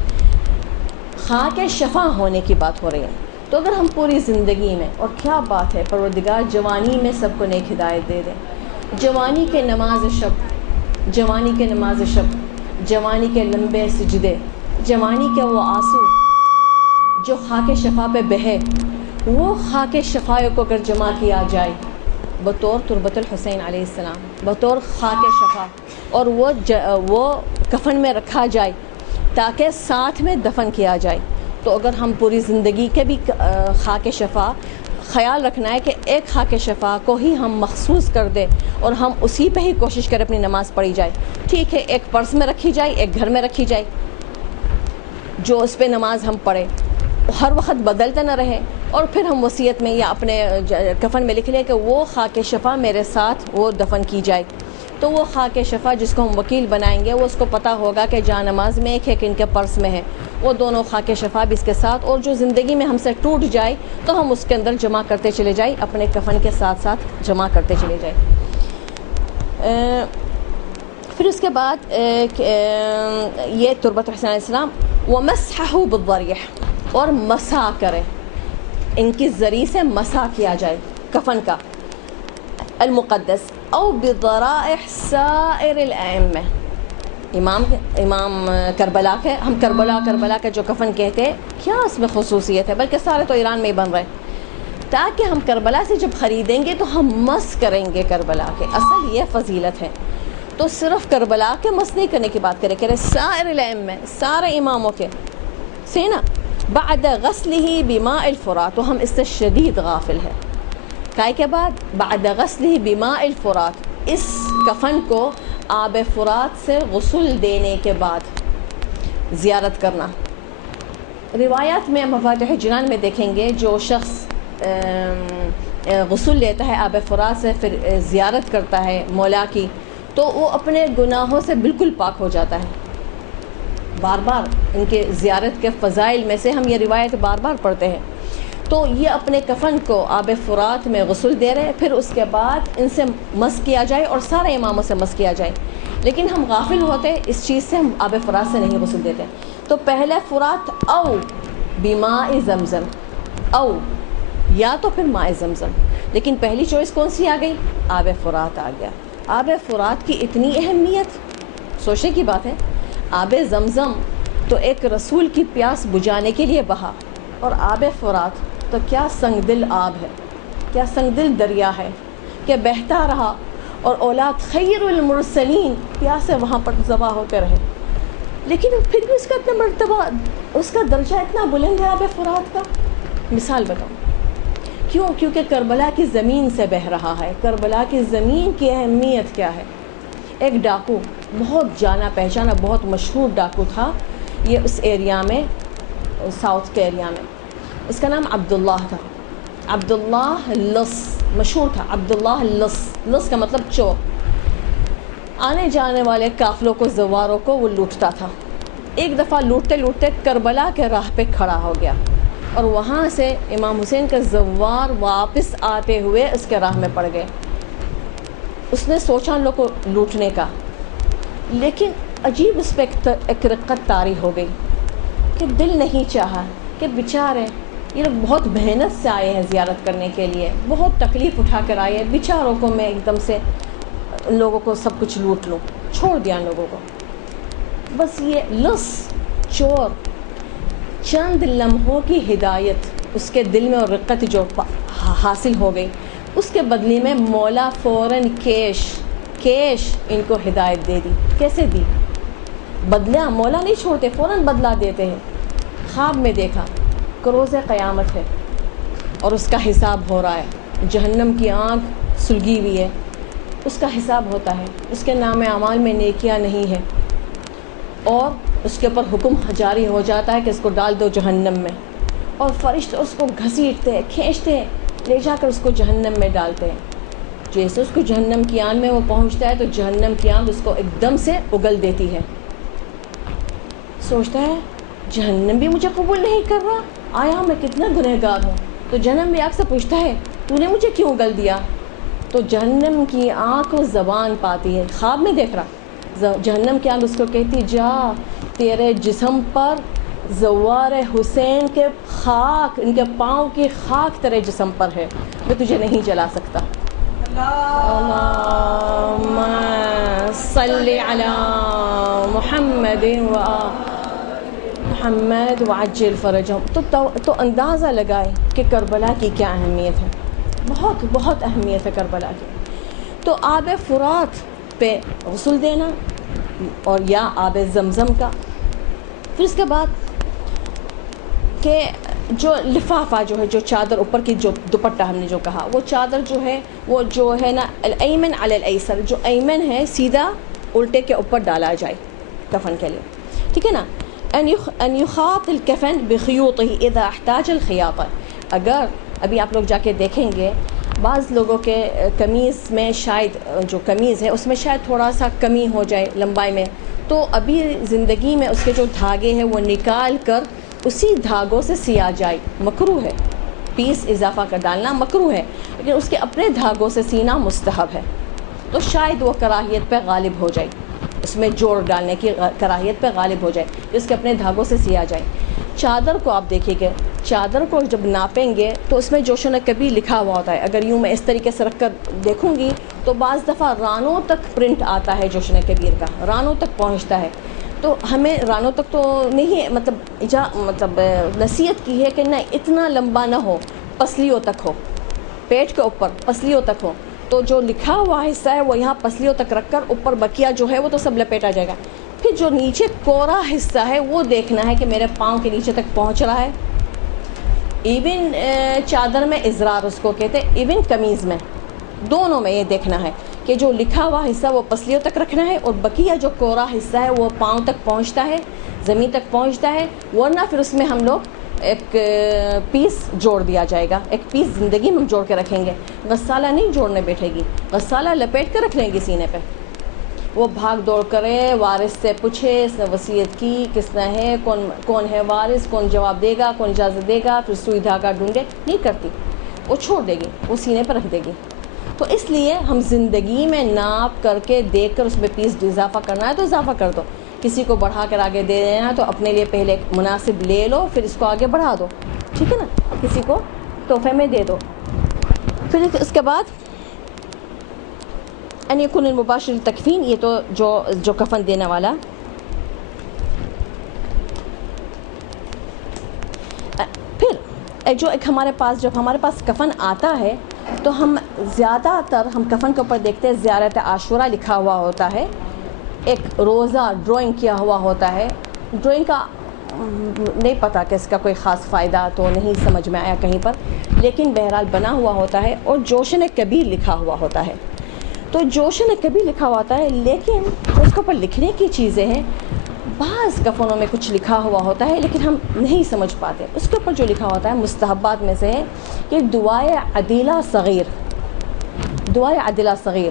خاک شفا ہونے کی بات ہو رہی ہے۔ تو اگر ہم پوری زندگی میں، اور کیا بات ہے پروردگار جوانی میں سب کو نیک ہدایت دے دیں، جوانی کے نماز شب، جوانی کے لمبے سجدے، جوانی کے وہ آنسو جو خاک شفا پہ بہے، وہ خاک شفا کو اگر جمع کیا جائے بطور تربت الحسین علیہ السلام، بطور خاک شفا، اور وہ کفن میں رکھا جائے تاکہ ساتھ میں دفن کیا جائے، تو اگر ہم پوری زندگی کے بھی خاک شفا خیال رکھنا ہے کہ ایک خاک شفا کو ہی ہم مخصوص کر دیں اور ہم اسی پہ ہی کوشش کریں اپنی نماز پڑھی جائے، ٹھیک ہے، ایک پرس میں رکھی جائے، ایک گھر میں رکھی جائے، جو اس پہ نماز ہم پڑھیں، ہر وقت بدلتے نہ رہے، اور پھر ہم وصیت میں یا اپنے کفن میں لکھ لیں کہ وہ خاک شفا میرے ساتھ وہ دفن کی جائے، تو وہ خاک شفا جس کو ہم وکیل بنائیں گے وہ اس کو پتہ ہوگا کہ جان نماز میں ایک ہے کہ ان کے پرس میں ہے، وہ دونوں خاک شفا بھی اس کے ساتھ، اور جو زندگی میں ہم سے ٹوٹ جائے تو ہم اس کے اندر جمع کرتے چلے جائیں، اپنے کفن کے ساتھ ساتھ جمع کرتے چلے جائیں۔ پھر اس کے بعد یہ تربت حسین علیہ السلام ومسحہ بالضریح، اور مسح کرے، ان کی ذریعے سے مسح کیا جائے کفن کا، المقدس او بضرائح سائر الائمہ، امام کربلا کے، ہم کربلا کے جو کفن کہتے ہیں، کیا اس میں خصوصیت ہے، بلکہ سارے تو ایران میں ہی بن رہے ہیں، تاکہ ہم کربلا سے جب خریدیں گے تو ہم مس کریں گے کربلا کے، اصل یہ فضیلت ہے۔ تو صرف کربلا کے مس نہیں کرنے کی بات کریں، کہہ رہے سائر الائمہ، سارے اماموں کے سے نا، بعد غسلہ بماء الفرات، تو ہم اس سے شدید غافل ہے، کائے کے بعد بعد غسلہ بماء الفرات، اس کفن کو آب فرات سے غسل دینے کے بعد زیارت کرنا۔ روایات میں مفاتیح جنان میں دیکھیں گے جو شخص غسل لیتا ہے آب فرات سے، پھر زیارت کرتا ہے مولا کی، تو وہ اپنے گناہوں سے بالکل پاک ہو جاتا ہے۔ بار بار ان کے زیارت کے فضائل میں سے ہم یہ روایت بار بار پڑھتے ہیں۔ تو یہ اپنے کفن کو آب فرات میں غسل دے رہے، پھر اس کے بعد ان سے مس کیا جائے اور سارے اماموں سے مس کیا جائے، لیکن ہم غافل ہوتے اس چیز سے، ہم آب فرات سے نہیں غسل دیتے۔ تو پہلے فرات او بماء زمزم، او یا تو پھر ماء زمزم، لیکن پہلی چوائس کون سی آ گئی؟ آب فرات آ گیا۔ آب فرات کی اتنی اہمیت، سوچنے کی بات ہے، آب زمزم تو ایک رسول کی پیاس بجھانے کے لیے بہا، اور آب فرات تو کیا سنگ دل آب ہے، کیا سنگ دل دریا ہے کہ بہتا رہا، اور اولاد خیر المرسلین پیاسے وہاں پر ذبح ہوتے رہے، لیکن پھر بھی اس کا اتنا مرتبہ، اس کا درجہ اتنا بلند ہے آب فرات کا۔ مثال بتاؤں کیوں؟ کیونکہ کربلا کی زمین سے بہہ رہا ہے۔ کربلا کی زمین کی اہمیت کیا ہے؟ ایک ڈاکو، بہت جانا پہچانا، بہت مشہور ڈاکو تھا یہ اس ایریا میں، ساؤتھ کے ایریا میں، اس کا نام عبداللہ تھا، عبداللہ لص، مشہور تھا عبداللہ لص، لص کا مطلب چور، آنے جانے والے قافلوں کو، زواروں کو وہ لوٹتا تھا۔ ایک دفعہ لوٹتے لوٹتے کربلا کے راہ پہ کھڑا ہو گیا، اور وہاں سے امام حسین کا زوار واپس آتے ہوئے اس کے راہ میں پڑ گئے۔ اس نے سوچا ان لوگ کو لوٹنے کا، لیکن عجیب اس پہ ایک رقت طاری ہو گئی کہ دل نہیں چاہا کہ بیچارے یہ لوگ بہت محنت سے آئے ہیں زیارت کرنے کے لیے، بہت تکلیف اٹھا کر آئے ہیں، بیچاروں کو میں ایک دم سے ان لوگوں کو سب کچھ لوٹ لوں، چھوڑ دیا ان لوگوں کو۔ بس یہ لص چور چند لمحوں کی ہدایت اس کے دل میں، اور رقت جو حاصل ہو گئی، اس کے بدلے میں مولا فوراً کیش ان کو ہدایت دے دی۔ کیسے دی؟ بدلہ مولا نہیں چھوڑتے، فوراً بدلہ دیتے ہیں۔ خواب میں دیکھا کہ روز قیامت ہے اور اس کا حساب ہو رہا ہے، جہنم کی آنکھ سلگی ہوئی ہے، اس کا حساب ہوتا ہے، اس کے نام اعمال میں نیکیاں نہیں ہیں، اور اس کے اوپر حکم جاری ہو جاتا ہے کہ اس کو ڈال دو جہنم میں، اور فرشتے اس کو گھسیٹتے ہیں، کھینچتے ہیں، لے جا کر اس کو جہنم میں ڈالتے ہیں۔ جیسے اس کو جہنم کی آگ میں وہ پہنچتا ہے تو جہنم کی آگ اس کو ایک دم سے اگل دیتی ہے۔ سوچتا ہے جہنم بھی مجھے قبول نہیں کر رہا، آیا میں کتنا گنہگار ہوں، تو جہنم بھی آگ سے پوچھتا ہے تو نے مجھے کیوں اگل دیا؟ تو جہنم کی آنکھ کو زبان پاتی ہے، خواب میں دیکھ رہا، جہنم کی آنکھ اس کو کہتی جا تیرے جسم پر زوار حسین کے خاک، ان کے پاؤں کی خاک تیرے جسم پر ہے، میں تجھے نہیں جلا سکتا۔ اللہم صلی علی محمد و محمد وعجل فرجہم۔ تو اندازہ لگائے کہ کربلا کی کیا اہمیت ہے، بہت بہت اہمیت ہے کربلا کی۔ تو آب فرات پہ غسل دینا، اور یا آب زمزم کا۔ پھر اس کے بعد کہ جو لفافہ جو ہے، جو چادر اوپر کی، جو دوپٹہ ہم نے جو کہا، وہ چادر جو ہے، وہ جو ہے نا الایمن علی الایسر، جو ایمن ہے سیدھا الٹے کے اوپر ڈالا جائے کفن کے لیے، ٹھیک ہے نا۔ ان یخاط الکفن بخیوطہ اذا احتاج الخیاطہ، اگر ابھی آپ لوگ جا کے دیکھیں گے بعض لوگوں کے قمیض میں شاید جو قمیض ہے اس میں شاید تھوڑا سا کمی ہو جائے لمبائی میں، تو ابھی زندگی میں اس کے جو دھاگے ہیں وہ نکال کر اسی دھاگوں سے سیا جائے، مکروہ ہے، پیس اضافہ کر ڈالنا مکروہ ہے، لیکن اس کے اپنے دھاگوں سے سینا مستحب ہے، تو شاید وہ کراہیت پہ غالب ہو جائے، اس میں جوڑ ڈالنے کی کراہیت پہ غالب ہو جائے، اس کے اپنے دھاگوں سے سیا جائے۔ چادر کو آپ دیکھیں گے، چادر کو جب ناپیں گے تو اس میں جوشن کبھی لکھا ہوا ہوتا ہے، اگر یوں میں اس طریقے سے رکھ کر دیکھوں گی تو بعض دفعہ رانوں تک پرنٹ آتا ہے جوشن کبیر کا، رانوں تک پہنچتا ہے، تو ہمیں رانوں تک تو نہیں، مطلب نصیحت کی ہے کہ نہ اتنا لمبا نہ ہو، پسلیوں تک ہو، پیٹ کے اوپر پسلیوں تک ہو، تو جو لکھا ہوا حصہ ہے وہ یہاں پسلیوں تک رکھ کر اوپر بقیہ جو ہے وہ تو سب لپیٹا جائے گا، پھر جو نیچے کوڑا حصہ ہے وہ دیکھنا ہے کہ میرے پاؤں کے نیچے تک پہنچ رہا ہے۔ ایون چادر میں ازرار اس کو کہتے ہیں، ایون قمیض میں، دونوں میں یہ دیکھنا ہے کہ جو لکھا ہوا حصہ وہ پسلیوں تک رکھنا ہے اور بقیہ جو کوڑا حصہ ہے وہ پاؤں تک پہنچتا ہے، زمین تک پہنچتا ہے، ورنہ پھر اس میں ہم لوگ ایک پیس جوڑ دیا جائے گا، ایک پیس زندگی میں ہم جوڑ کے رکھیں گے، غسالہ نہیں جوڑنے بیٹھے گی، غسالہ لپیٹ کے رکھ لیں گی سینے پہ، وہ بھاگ دوڑ کرے، وارث سے پوچھے اس نے وصیت کی کس نے ہے، کون ہے وارث، کون جواب دے گا، کون اجازت دے گا، پھر سوئی دھاگا ڈھونڈے، نہیں کرتی، وہ چھوڑ دے گی، وہ سینے پہ رکھ دے گی۔ تو اس لیے ہم زندگی میں ناپ کر کے دیکھ کر اس میں پیس اضافہ کرنا ہے تو اضافہ کر دو، کسی کو بڑھا کر آگے دے دینا تو اپنے لیے پہلے مناسب لے لو، پھر اس کو آگے بڑھا دو، ٹھیک ہے نا، کسی کو تحفے میں دے دو۔ پھر اس کے بعد ان یکون المباشر تکفین، یہ تو جو کفن دینے والا، پھر جو ایک ہمارے پاس جب ہمارے پاس کفن آتا ہے تو ہم زیادہ تر ہم کفن کے اوپر دیکھتے ہیں زیارت عاشورہ لکھا ہوا ہوتا ہے، ایک روزہ ڈرائنگ کیا ہوا ہوتا ہے، ڈرائنگ کا نہیں پتہ کہ اس کا کوئی خاص فائدہ تو نہیں سمجھ میں آیا کہیں پر، لیکن بہرحال بنا ہوا ہوتا ہے اور جوشن کبیر لکھا ہوا ہوتا ہے، تو جوشن کبیر لکھا ہوا ہوتا ہے، لیکن جو اس کے اوپر لکھنے کی چیزیں ہیں، بعض کفنوں میں کچھ لکھا ہوا ہوتا ہے لیکن ہم نہیں سمجھ پاتے، اس کے اوپر جو لکھا ہوتا ہے مستحبات میں سے ہے کہ دعائے عدیلہ صغیر، دعائے عدیلہ صغیر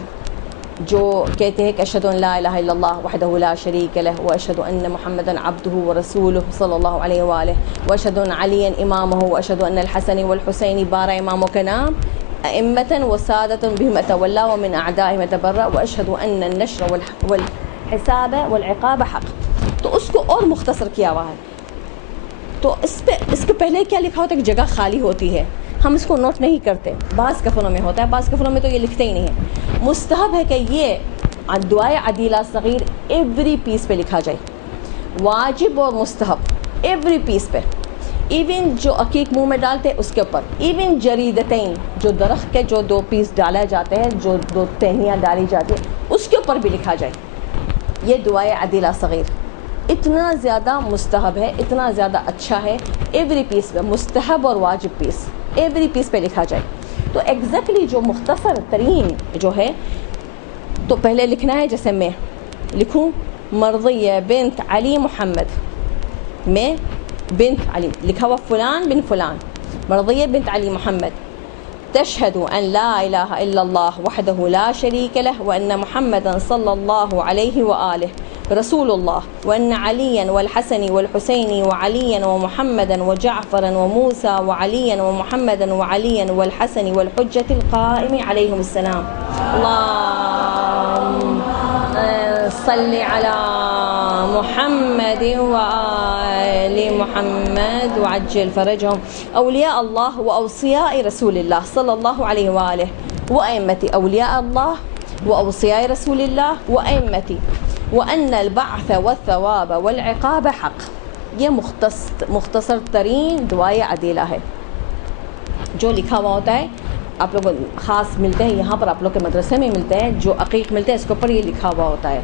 جو کہتے ہیں کہ اشہد ان لا الہ الا اللہ وحدہ لا شریک لہ واشہد ان محمدا عبدہ ورسولہ صلی اللہ علیہ وآلہ واشہد ان علی امامہ واشہد ان الحسن والحسین بارہ اماموں کا نام ائمة وسادة بهم اتولى ومن اعدائهم اتبرأ واشهد ان النشر والحساب والعقاب حق، تو اس کو اور مختصر کیا ہوا ہے، تو اس کے پہلے کیا لکھا ہوتا ہے کہ جگہ خالی ہوتی ہے، ہم اس کو نوٹ نہیں کرتے، بعض کفنوں میں ہوتا ہے، بعض کفنوں میں تو یہ لکھتے ہی نہیں ہے۔ مستحب ہے کہ یہ دعائے عدیلہ صغیر ایوری پیس پہ لکھا جائے، واجب اور مستحب ایوری پیس پہ، ایون جو عقیق منہ میں ڈالتے اس کے اوپر، ایون جریدتین جو درخت کے جو 2 پیس ڈالے جاتے ہیں، جو 2 ٹہنیاں ڈالی جاتی ہیں، اس کے اوپر بھی لکھا جائے یہ دعائے عدیلہ صغیر، اتنا زیادہ مستحب ہے، اتنا زیادہ اچھا ہے، ایوری پیس پہ مستحب اور واجب پیس ایوری پیس پہ لکھا جائے۔ تو ایگزیکٹلی جو مختصر ترین جو ہے تو پہلے لکھنا ہے، جیسے میں لکھوں مرضیہ بنت علی محمد، میں بنت علی لکھا ہوا فلان بن فلان، مرضیہ بنت علی محمد، تشہد ان لا الہ الا اللہ وحدہ لا شریک لہ وان محمدا صلی اللہ علیہ وآلہ رسول اللہ وان علیا والحسن والحسین وعلیا ومحمدا وجعفرا وموسى وعلیا ومحمدا وعلیا والحسن والحجة القائم علیہم السلام، اللہم صلی علی محمد وآل محمد وعجل فرجهم اولیاء اللہ واوصیاء رسول اللہ صلی اللہ علیہ وآلہ وائمتی اولیاء اللہ واوصیاء رسول اللہ وائمتی وان البعث والثواب والعقاب حق، یہ مختصر ترین دعائے عدیلہ ہے جو لکھا ہوا ہوتا ہے، آپ لوگ خاص ملتے ہیں یہاں پر، آپ لوگ کے مدرسے میں ملتے ہیں، جو عقیق ملتے ہیں اس کے اوپر یہ لکھا ہوا ہوتا ہے،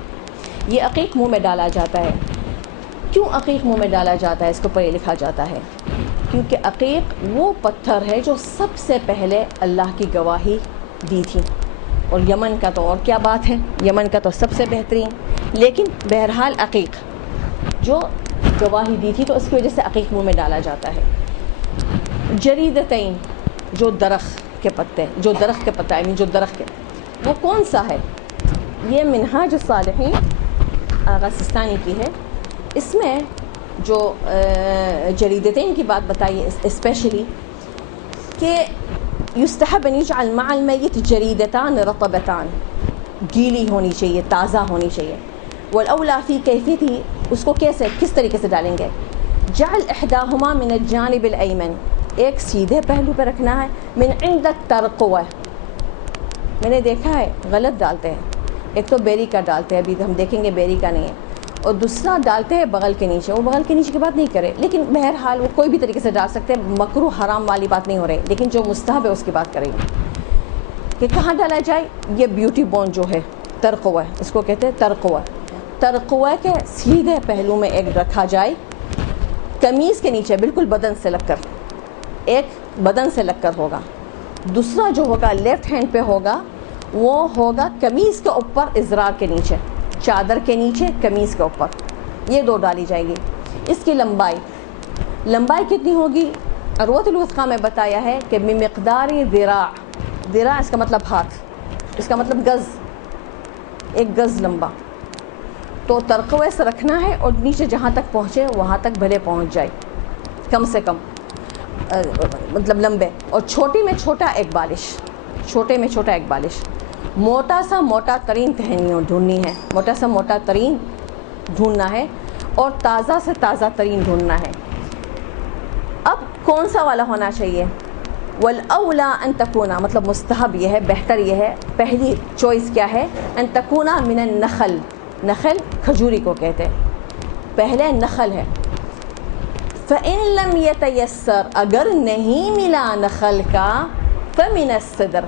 یہ عقیق منہ میں ڈالا جاتا ہے۔ کیوں عقیق منہ میں ڈالا جاتا ہے، اس کے اوپر یہ لکھا جاتا ہے کیونکہ عقیق وہ پتھر ہے جو سب سے پہلے اللہ کی گواہی دی تھی، اور یمن کا تو اور کیا بات ہے، یمن کا تو سب سے بہترین، لیکن بہرحال عقیق جو گواہی دی تھی تو اس کی وجہ سے عقیق منہ میں ڈالا جاتا ہے۔ جریدتین جو درخت کے پتے، جو درخت کے پتے جو درخت کے، وہ کون سا ہے؟ یہ منہاج الصالحین آغا سستانی کی ہے. اس میں جو جریدتین کی بات بتائی ہے اسپیشلی کہ یستحب ان یجعل مع المیت جریدتان رطبتان، گیلی ہونی چاہیے، تازہ ہونی چاہیے. والاولا فی کیفیتی، اس کو کیسے کس طریقے سے ڈالیں گے؟ جعل احداہما من الجانب الایمن، ایک سیدھے پہلو پہ رکھنا ہے، من عند الترقوہ. میں نے دیکھا ہے غلط ڈالتے ہیں، ایک تو بیری کا ڈالتے ہیں، ابھی ہم دیکھیں گے بیری کا نہیں ہے، اور دوسرا ڈالتے ہیں بغل کے نیچے. وہ بغل کے نیچے کی بات نہیں کرے، لیکن بہرحال وہ کوئی بھی طریقے سے ڈال سکتے ہیں، مکروہ حرام والی بات نہیں ہو رہی، لیکن جو مستحب ہے اس کی بات کریں گے کہ کہاں ڈالا جائے. یہ بیوٹی بون جو ہے ترقوہ، اس کو کہتے ہیں ترقوہ. ترقوہ کے سیدھے پہلو میں ایک رکھا جائے، قمیص کے نیچے بالکل بدن سے لگ کر، ایک بدن سے لگ کر ہوگا، دوسرا جو ہوگا لیفٹ ہینڈ پہ ہوگا، وہ ہوگا قمیص کے اوپر، ازرار کے نیچے، چادر کے نیچے قمیص کے اوپر. یہ دو ڈالی جائے گی. اس کی لمبائی کتنی ہوگی؟ عروۃ الوثقیٰ میں بتایا ہے کہ بمقدار ذراع. ذراع اس کا مطلب ہاتھ، اس کا مطلب گز، ایک گز لمبا. تو ترقوے سے رکھنا ہے اور نیچے جہاں تک پہنچے وہاں تک بھلے پہنچ جائے، کم سے کم مطلب لمبے. اور چھوٹی میں چھوٹا ایک بالش، چھوٹے میں چھوٹا ایک بالش. موٹا سا موٹا ترین ٹہنی ڈھونڈنی ہے، موٹا سا موٹا ترین ڈھونڈنا ہے، اور تازہ سے تازہ ترین ڈھونڈنا ہے. اب کون سا والا ہونا چاہیے؟ والاولا ان تکونا، مطلب مستحب یہ ہے، بہتر یہ ہے، پہلی چوائس کیا ہے؟ ان تکونا من النخل. نخل کھجوری کو کہتے ہیں، پہلے نخل ہے. فَإِن لَمْ يَتَيَسَّرْ، اگر نہیں ملا نخل کا، فَمِنَ الصِّدْر،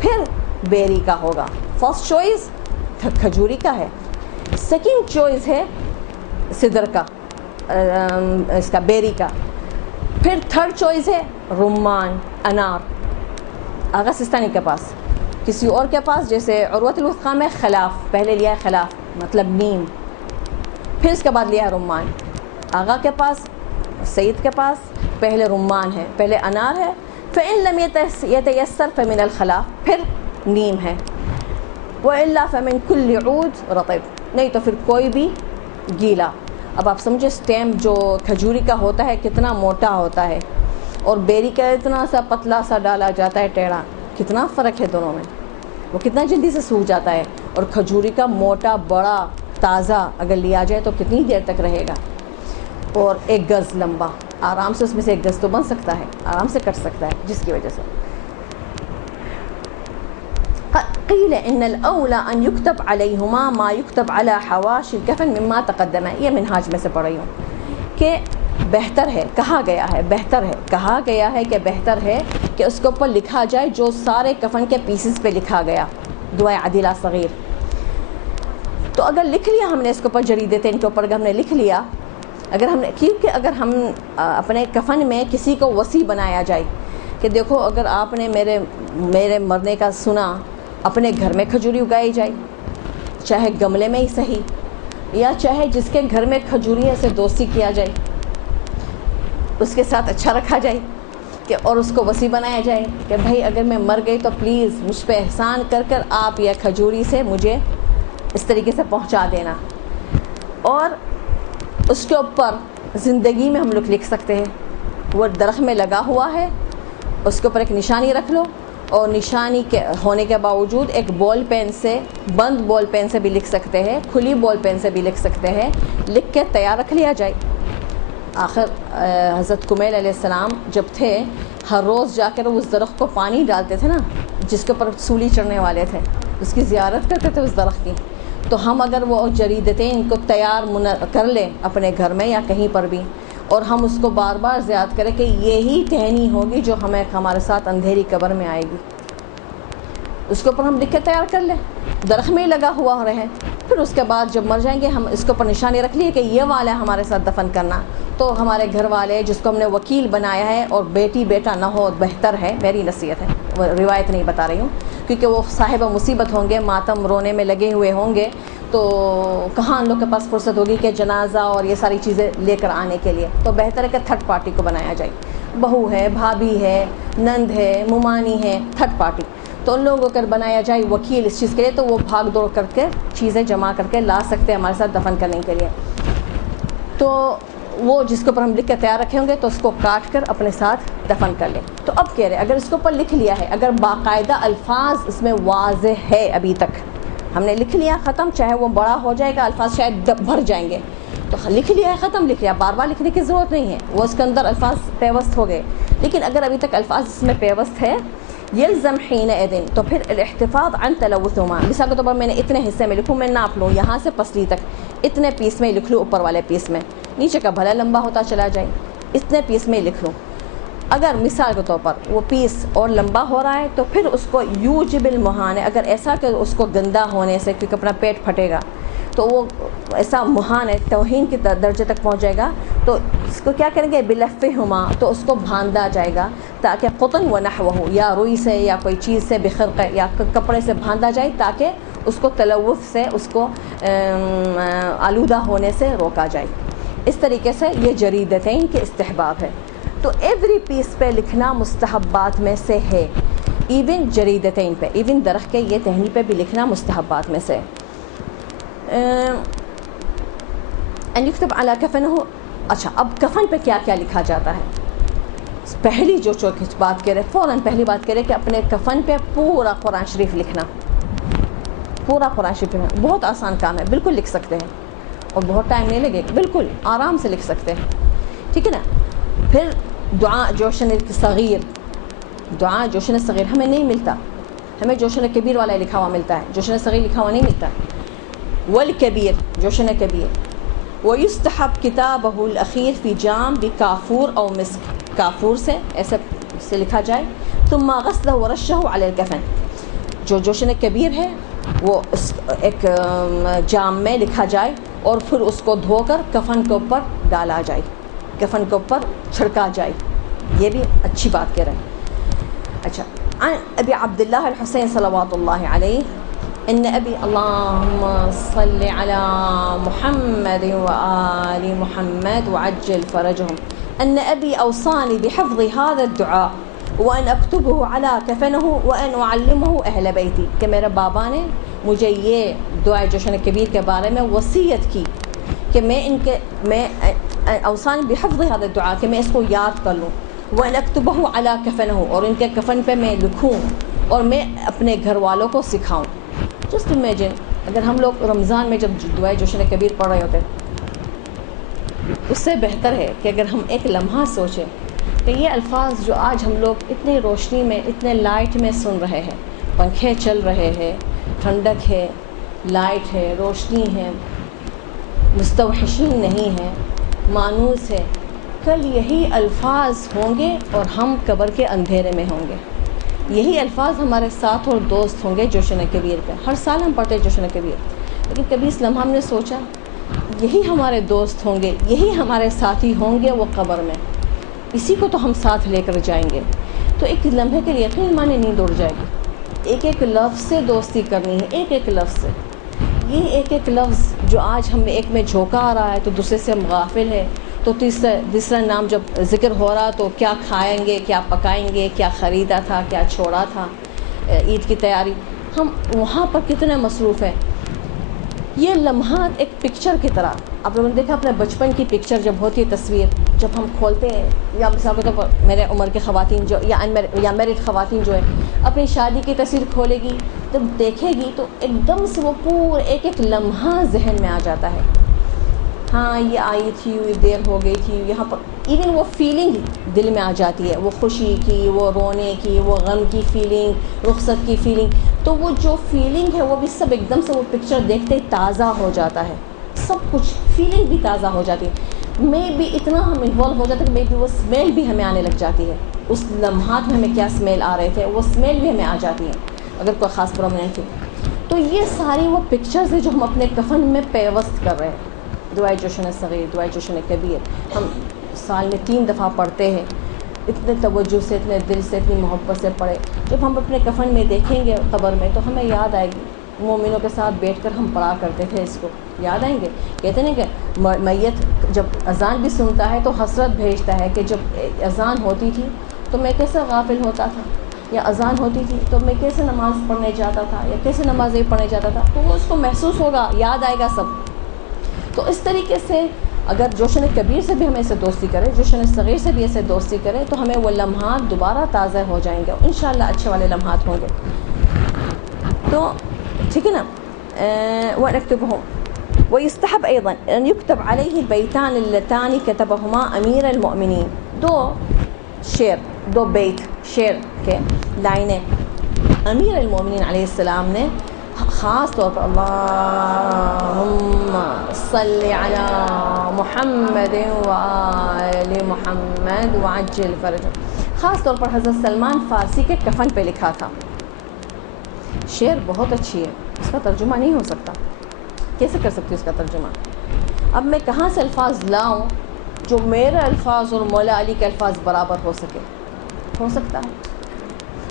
پھر بیری کا ہوگا. فرسٹ چوائس کھجوری کا ہے، سیکنڈ چوائس ہے صدر کا، اس کا بیری کا. پھر تھرڈ چوائس ہے رمان، انار. آغا سستانی کے پاس، کسی اور کے پاس جیسے عروۃ الوثقیٰ میں خلاف، پہلے لیا ہے خلاف مطلب نیم، پھر اس کے بعد لیا ہے رمان. آغا کے پاس، سید کے پاس پہلے رمان ہے، پہلے انار ہے. فَإِن لَمْ يَتَيَسَّرْ فَمِنَ الْخَلَافِ، پھر نیم ہے. وَإِلَّا فَمِنْ كُلِّ عُودٍ رَطِبٍ، نہیں تو پھر کوئی بھی گیلا. اب آپ سمجھے اسٹیم جو کھجوری کا ہوتا ہے کتنا موٹا ہوتا ہے، اور بیری کا اتنا سا پتلا سا ڈالا جاتا ہے ٹیڑھا. کتنا فرق ہے دونوں میں، وہ کتنا جلدی سے سوکھ جاتا ہے. اور کھجوری کا موٹا بڑا تازہ اگر لیا جائے تو کتنی دیر تک رہے گا. اور ایک گز لمبا، آرام سے اس میں سے ایک گز تو بن سکتا ہے، آرام سے کٹ سکتا ہے، جس کی وجہ سے قیل ان الاولی ان یکتب علیہما ما یکتب علی حواشی الکفن مما تقدم. یہ منہاج میں سے پڑھ رہی ہوں کہ بہتر ہے، کہا گیا ہے، بہتر ہے، کہا گیا ہے کہ بہتر ہے کہ اس کے اوپر لکھا جائے جو سارے کفن کے پیسز پہ لکھا گیا، دعائے عدیلہ صغیر. تو اگر لکھ لیا ہم نے اس کے اوپر، جریدتین کے اوپر اگر ہم نے لکھ لیا، اگر ہم نے، کیونکہ اگر ہم اپنے کفن میں کسی کو وصی بنایا جائے کہ دیکھو اگر آپ نے میرے مرنے کا سنا، اپنے گھر میں کھجوری اگائی جائے، چاہے گملے میں ہی صحیح، یا چاہے جس کے گھر میں کھجوری ہے سے دوستی کیا جائے، اس کے ساتھ اچھا رکھا جائے کہ، اور اس کو وصی بنایا جائے کہ بھائی اگر میں مر گئی تو پلیز مجھ پہ احسان کر کر آپ یہ کھجوری سے مجھے اس طریقے سے پہنچا دینا. اور اس کے اوپر زندگی میں ہم لوگ لکھ سکتے ہیں، وہ درخت میں لگا ہوا ہے، اس کے اوپر ایک نشانی رکھ لو، اور نشانی کے ہونے کے باوجود ایک بال پین سے، بند بال پین سے بھی لکھ سکتے ہیں، کھلی بال پین سے بھی لکھ سکتے ہیں، لکھ کے تیار رکھ لیا جائے. آخر حضرت کمیل علیہ السلام جب تھے، ہر روز جا کر اس درخت کو پانی ڈالتے تھے نا، جس کے اوپر سولی چڑھنے والے تھے، اس کی زیارت کرتے تھے اس درخت کی. تو ہم اگر وہ جریدتین کو تیار کر لیں اپنے گھر میں یا کہیں پر بھی، اور ہم اس کو بار بار یاد کریں کہ یہی ٹہنی ہوگی جو ہمارے ساتھ اندھیری قبر میں آئے گی، اس کے اوپر ہم لکھ کے تیار کر لیں، درخت میں ہی لگا ہوا رہے. پھر اس کے بعد جب مر جائیں گے ہم اس کے اوپر نشانی رکھ لیے کہ یہ والا ہمارے ساتھ دفن کرنا. تو ہمارے گھر والے جس کو ہم نے وکیل بنایا ہے، اور بیٹی بیٹا نہ ہو بہتر ہے، میری نصیحت ہے، وہ روایت نہیں بتا رہی ہوں، کیونکہ وہ صاحب مصیبت ہوں گے، ماتم رونے میں لگے ہوئے ہوں گے، تو کہاں ان لوگ کے پاس فرصت ہوگی کہ جنازہ اور یہ ساری چیزیں لے کر آنے کے لیے. تو بہتر ہے کہ تھرڈ پارٹی کو بنایا جائے. بہو ہے، بھابھی ہے، نند ہے، ممانی ہے، تھرڈ پارٹی، تو ان لوگوں کو اگر بنایا جائے وکیل اس چیز کے لیے تو وہ بھاگ دوڑ کر کے چیزیں جمع کر کے لا سکتے ہیں ہمارے ساتھ دفن کرنے کے لیے. تو وہ جس کے اوپر ہم لکھ کے تیار رکھے ہوں گے تو اس کو کاٹ کر اپنے ساتھ دفن کر لیں. تو اب کہہ رہے اگر اس کے اوپر لکھ لیا ہے، اگر باقاعدہ الفاظ اس میں واضح ہے، ابھی تک ہم نے لکھ لیا ختم، چاہے وہ بڑا ہو جائے گا الفاظ شاید بھر جائیں گے، تو لکھ لیا ہے ختم، لکھ لیا، بار بار لکھنے کی ضرورت نہیں ہے، وہ اس کے اندر الفاظ پیوست ہو گئے. لیکن اگر ابھی تک الفاظ اس میں پیوست ہے، یلزم حینئذ، تو پھر الاحتفاظ عن تلوثهما. مثال کے طور پر میں نے اتنے حصے میں لکھوں، میں ناپ لوں یہاں سے پسلی تک، اتنے پیس میں لکھ لوں، اوپر والے پیس میں، نیچے کا بھلا لمبا ہوتا چلا جائے، اتنے پیس میں لکھ لوں. اگر مثال کے طور پر وہ پیس اور لمبا ہو رہا ہے تو پھر اس کو یوجب المہانہ، اگر ایسا کہ اس کو گندا ہونے سے کیونکہ اپنا پیٹ پھٹے گا تو وہ ایسا مہان ہے، توہین کے درجے تک پہنچ جائے گا، تو اس کو کیا کریں گے بلفہما، تو اس کو باندھا جائے گا تاکہ قطن و نحوہ، یا روئی سے یا کوئی چیز سے، بخرقہ یا کپڑے سے باندھا جائے تاکہ اس کو تلوث سے، اس کو آلودہ ہونے سے روکا جائے. اس طریقے سے یہ جریدتین کے استحباب ہے. تو ایوری پیس پہ لکھنا مستحبات میں سے ہے، ایون جریدتین پہ، ایون درخت کے یہ ٹہنی پہ بھی لکھنا مستحبات میں سے. ان یکتب علی کفنہ. اچھا اب کفن پہ کیا کیا لکھا جاتا ہے؟ پہلی جو بات کرے، فوراً پہلی بات کرے کہ اپنے کفن پہ پورا قرآن شریف لکھنا، پورا قرآن شریف لکھنا. بہت آسان کام ہے، بالکل لکھ سکتے ہیں اور بہت ٹائم نہیں لگے، بالکل آرام سے لکھ سکتے ہیں، ٹھیک ہے نا. پھر دعا جوشن صغیر، دعا جوشن صغیر ہمیں نہیں ملتا، ہمیں جوشن کبیر والا لکھا ہوا ملتا ہے، جوشن صغیر لکھا ہوا نہیں ملتا. والکبیر جوشن کبیر. ویستحب کتابہ الاخیر فی جام بکافور او مسک، کافور سے ایسے سے لکھا جائے. ثم غسلہ ورشہ علی الکفن، جو جوشن کبیر ہے وہ ایک جام میں لکھا جائے اور پھر اس کو دھو کر کفن کے اوپر ڈالا جائے، کفن کے اوپر چھڑکا جائے. یہ بھی اچھی بات کہہ رہے ہیں. اچھا عن ابی عبداللہ الحسین صلوات اللہ علیہ ان ابی، اللہم صل علی محمد وآل محمد وعجل فرجهم، ان ابی اوصانی بحفظ هذا الدعاء وان اکتبه على کفنه وان اعلمه اہل بیتی، کہ میرے بابا نے مجھے یہ دعائے جوشن کبیر کے بارے میں وصیت کی کہ میں اوصانی بحفظ هذا الدعاء، کہ میں اس کو یاد کر لوں، وان اکتبه على کفنه، اور ان کے کفن پہ میں لکھوں اور میں اپنے گھر والوں کو سکھاؤں. جسٹ امیجن اگر ہم لوگ رمضان میں جب دعائے جوشن کبیر پڑھ رہے ہوتے، اس سے بہتر ہے کہ اگر ہم ایک لمحہ سوچیں کہ یہ الفاظ جو آج ہم لوگ اتنی روشنی میں، اتنے لائٹ میں سن رہے ہیں، پنکھے چل رہے ہیں، ٹھنڈک ہے، لائٹ ہے، روشنی ہے، مستوحشین نہیں ہے، مانوس ہے، کل یہی الفاظ ہوں گے اور ہم قبر کے اندھیرے میں ہوں گے. یہی الفاظ ہمارے ساتھ اور دوست ہوں گے جوشن کبیر پہ. ہر سال ہم پڑھتے ہیں جوشن کبیر، لیکن کبھی اس لمحہ ہم نے سوچا یہی ہمارے دوست ہوں گے، یہی ہمارے ساتھی ہوں گے وہ قبر میں، اسی کو تو ہم ساتھ لے کر جائیں گے. تو ایک لمحے کے لیے یقین مانے نیند اڑ جائے گی. ایک ایک لفظ سے دوستی کرنی ہے، ایک ایک لفظ سے. یہ ایک ایک لفظ جو آج ہم ایک میں جھونکا آ رہا ہے تو دوسرے سے ہم غافل ہیں، تو تیسرا نام جب ذکر ہو رہا تو کیا کھائیں گے، کیا پکائیں گے، کیا خریدا تھا، کیا چھوڑا تھا، عید کی تیاری، ہم وہاں پر کتنے مصروف ہیں. یہ لمحات ایک پکچر کی طرح، آپ لوگوں نے دیکھا اپنے بچپن کی پکچر جب ہوتی ہے، تصویر جب ہم کھولتے ہیں، یا مثال کے طور پر میرے عمر کے خواتین جو یا میرڈ خواتین جو ہے اپنی شادی کی تصویر کھولے گی، جب دیکھے گی تو ایک دم سے وہ پورا ایک ایک لمحہ ذہن میں آ جاتا ہے. ہاں یہ آئی تھی، دیر ہو گئی تھی یہاں پر، ایون وہ فیلنگ دل میں آ جاتی ہے، وہ خوشی کی، وہ رونے کی، وہ غم کی فیلنگ، رخصت کی فیلنگ. تو وہ جو فیلنگ ہے وہ بھی سب ایک دم سے وہ پکچر دیکھتے ہی تازہ ہو جاتا ہے، سب کچھ فیلنگ بھی تازہ ہو جاتی ہے. میں بھی اتنا ہم انوالو ہو جاتے ہیں کہ میں بھی وہ اسمیل بھی ہمیں آنے لگ جاتی ہے. اس لمحات میں ہمیں کیا اسمیل آ رہے تھے وہ اسمیل بھی ہمیں آ جاتی ہے اگر کوئی خاص پرومیننٹ تھی. تو یہ ساری وہ پکچرز ہیں جو ہم اپنے کفن میں پیوست کر رہے ہیں. دعائے جوشن صغیر، دعائے جوشن کبیر ہم سال میں 3 دفعہ پڑھتے ہیں، اتنے توجہ سے، اتنے دل سے، اتنی محبت سے پڑھے. جب ہم اپنے کفن میں دیکھیں گے قبر میں تو ہمیں یاد آئے گی مومنوں کے ساتھ بیٹھ کر ہم پڑھا کرتے تھے اس کو. یاد آئیں گے؟ کہتے ہیں کہ میت جب اذان بھی سنتا ہے تو حسرت بھیجتا ہے کہ جب اذان ہوتی تھی تو میں کیسے غافل ہوتا تھا, یا اذان ہوتی تھی تو میں کیسے نماز پڑھنے جاتا تھا, یا کیسے نمازیں پڑھنے جاتا تا. تو وہ اس کو محسوس ہوگا, یاد آئے گا سب. تو اس طریقے سے اگر جوشن کبیر سے بھی ہمیں ایسے دوستی کرے, جوشن صغیر سے بھی ایسے دوستی کرے, تو ہمیں وہ لمحات دوبارہ تازہ ہو جائیں گے, اور انشاءاللہ اچھے والے لمحات ہوں گے. تو ٹھیک ہے نا. ونكتبهم ويستحب أيضا أن يكتب عليه البيتان اللتان كتبهما أمير المؤمنين. دو شعر, دو بیت شعر کے لائنیں امیر المومنین علیہ السلام نے خاص طور پر اللہم صلی علی محمد وآل محمد وعجل فرجهم, خاص طور پر حضرت سلمان فارسی کے کفن پہ لکھا تھا. شعر بہت اچھی ہے, اس کا ترجمہ نہیں ہو سکتا. کیسے کر سکتی اس کا ترجمہ؟ اب میں کہاں سے الفاظ لاؤں جو میرے الفاظ اور مولا علی کے الفاظ برابر ہو سکے؟ ہو سکتا ہے؟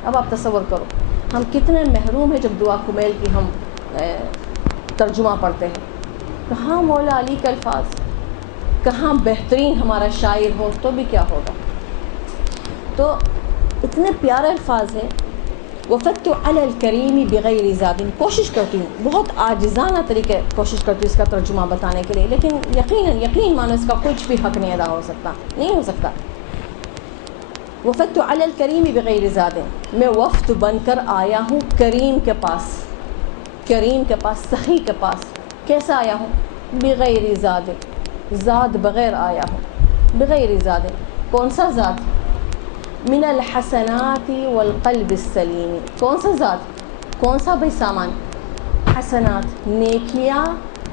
اب آپ تصور کرو ہم کتنے محروم ہیں جب دعا کمیل کی ہم ترجمہ پڑھتے ہیں. کہاں مولا علی کے الفاظ, کہاں بہترین ہمارا شاعر ہو تو بھی کیا ہوگا. تو اتنے پیارے الفاظ ہیں. وفدت علی الکریم بغیر زاد, کوشش کرتی ہوں بہت عاجزانہ طریقے کوشش کرتی ہوں اس کا ترجمہ بتانے کے لیے, لیکن یقین مانو اس کا کچھ بھی حق نہیں ادا ہو سکتا, نہیں ہو سکتا. وفدت علی الکریم بغیر زاد, میں وفد بن کر آیا ہوں کریم کے پاس, کریم کے پاس, سخی کے پاس. کیسا آیا ہوں؟ بغیر زاد, زاد بغیر آیا ہوں. بغیر زاد, کون سا زاد؟ من الحسنات والقلب السلیم. کون سا ذات, کون سا بھائی سامان؟ حسنات, نیکیاں,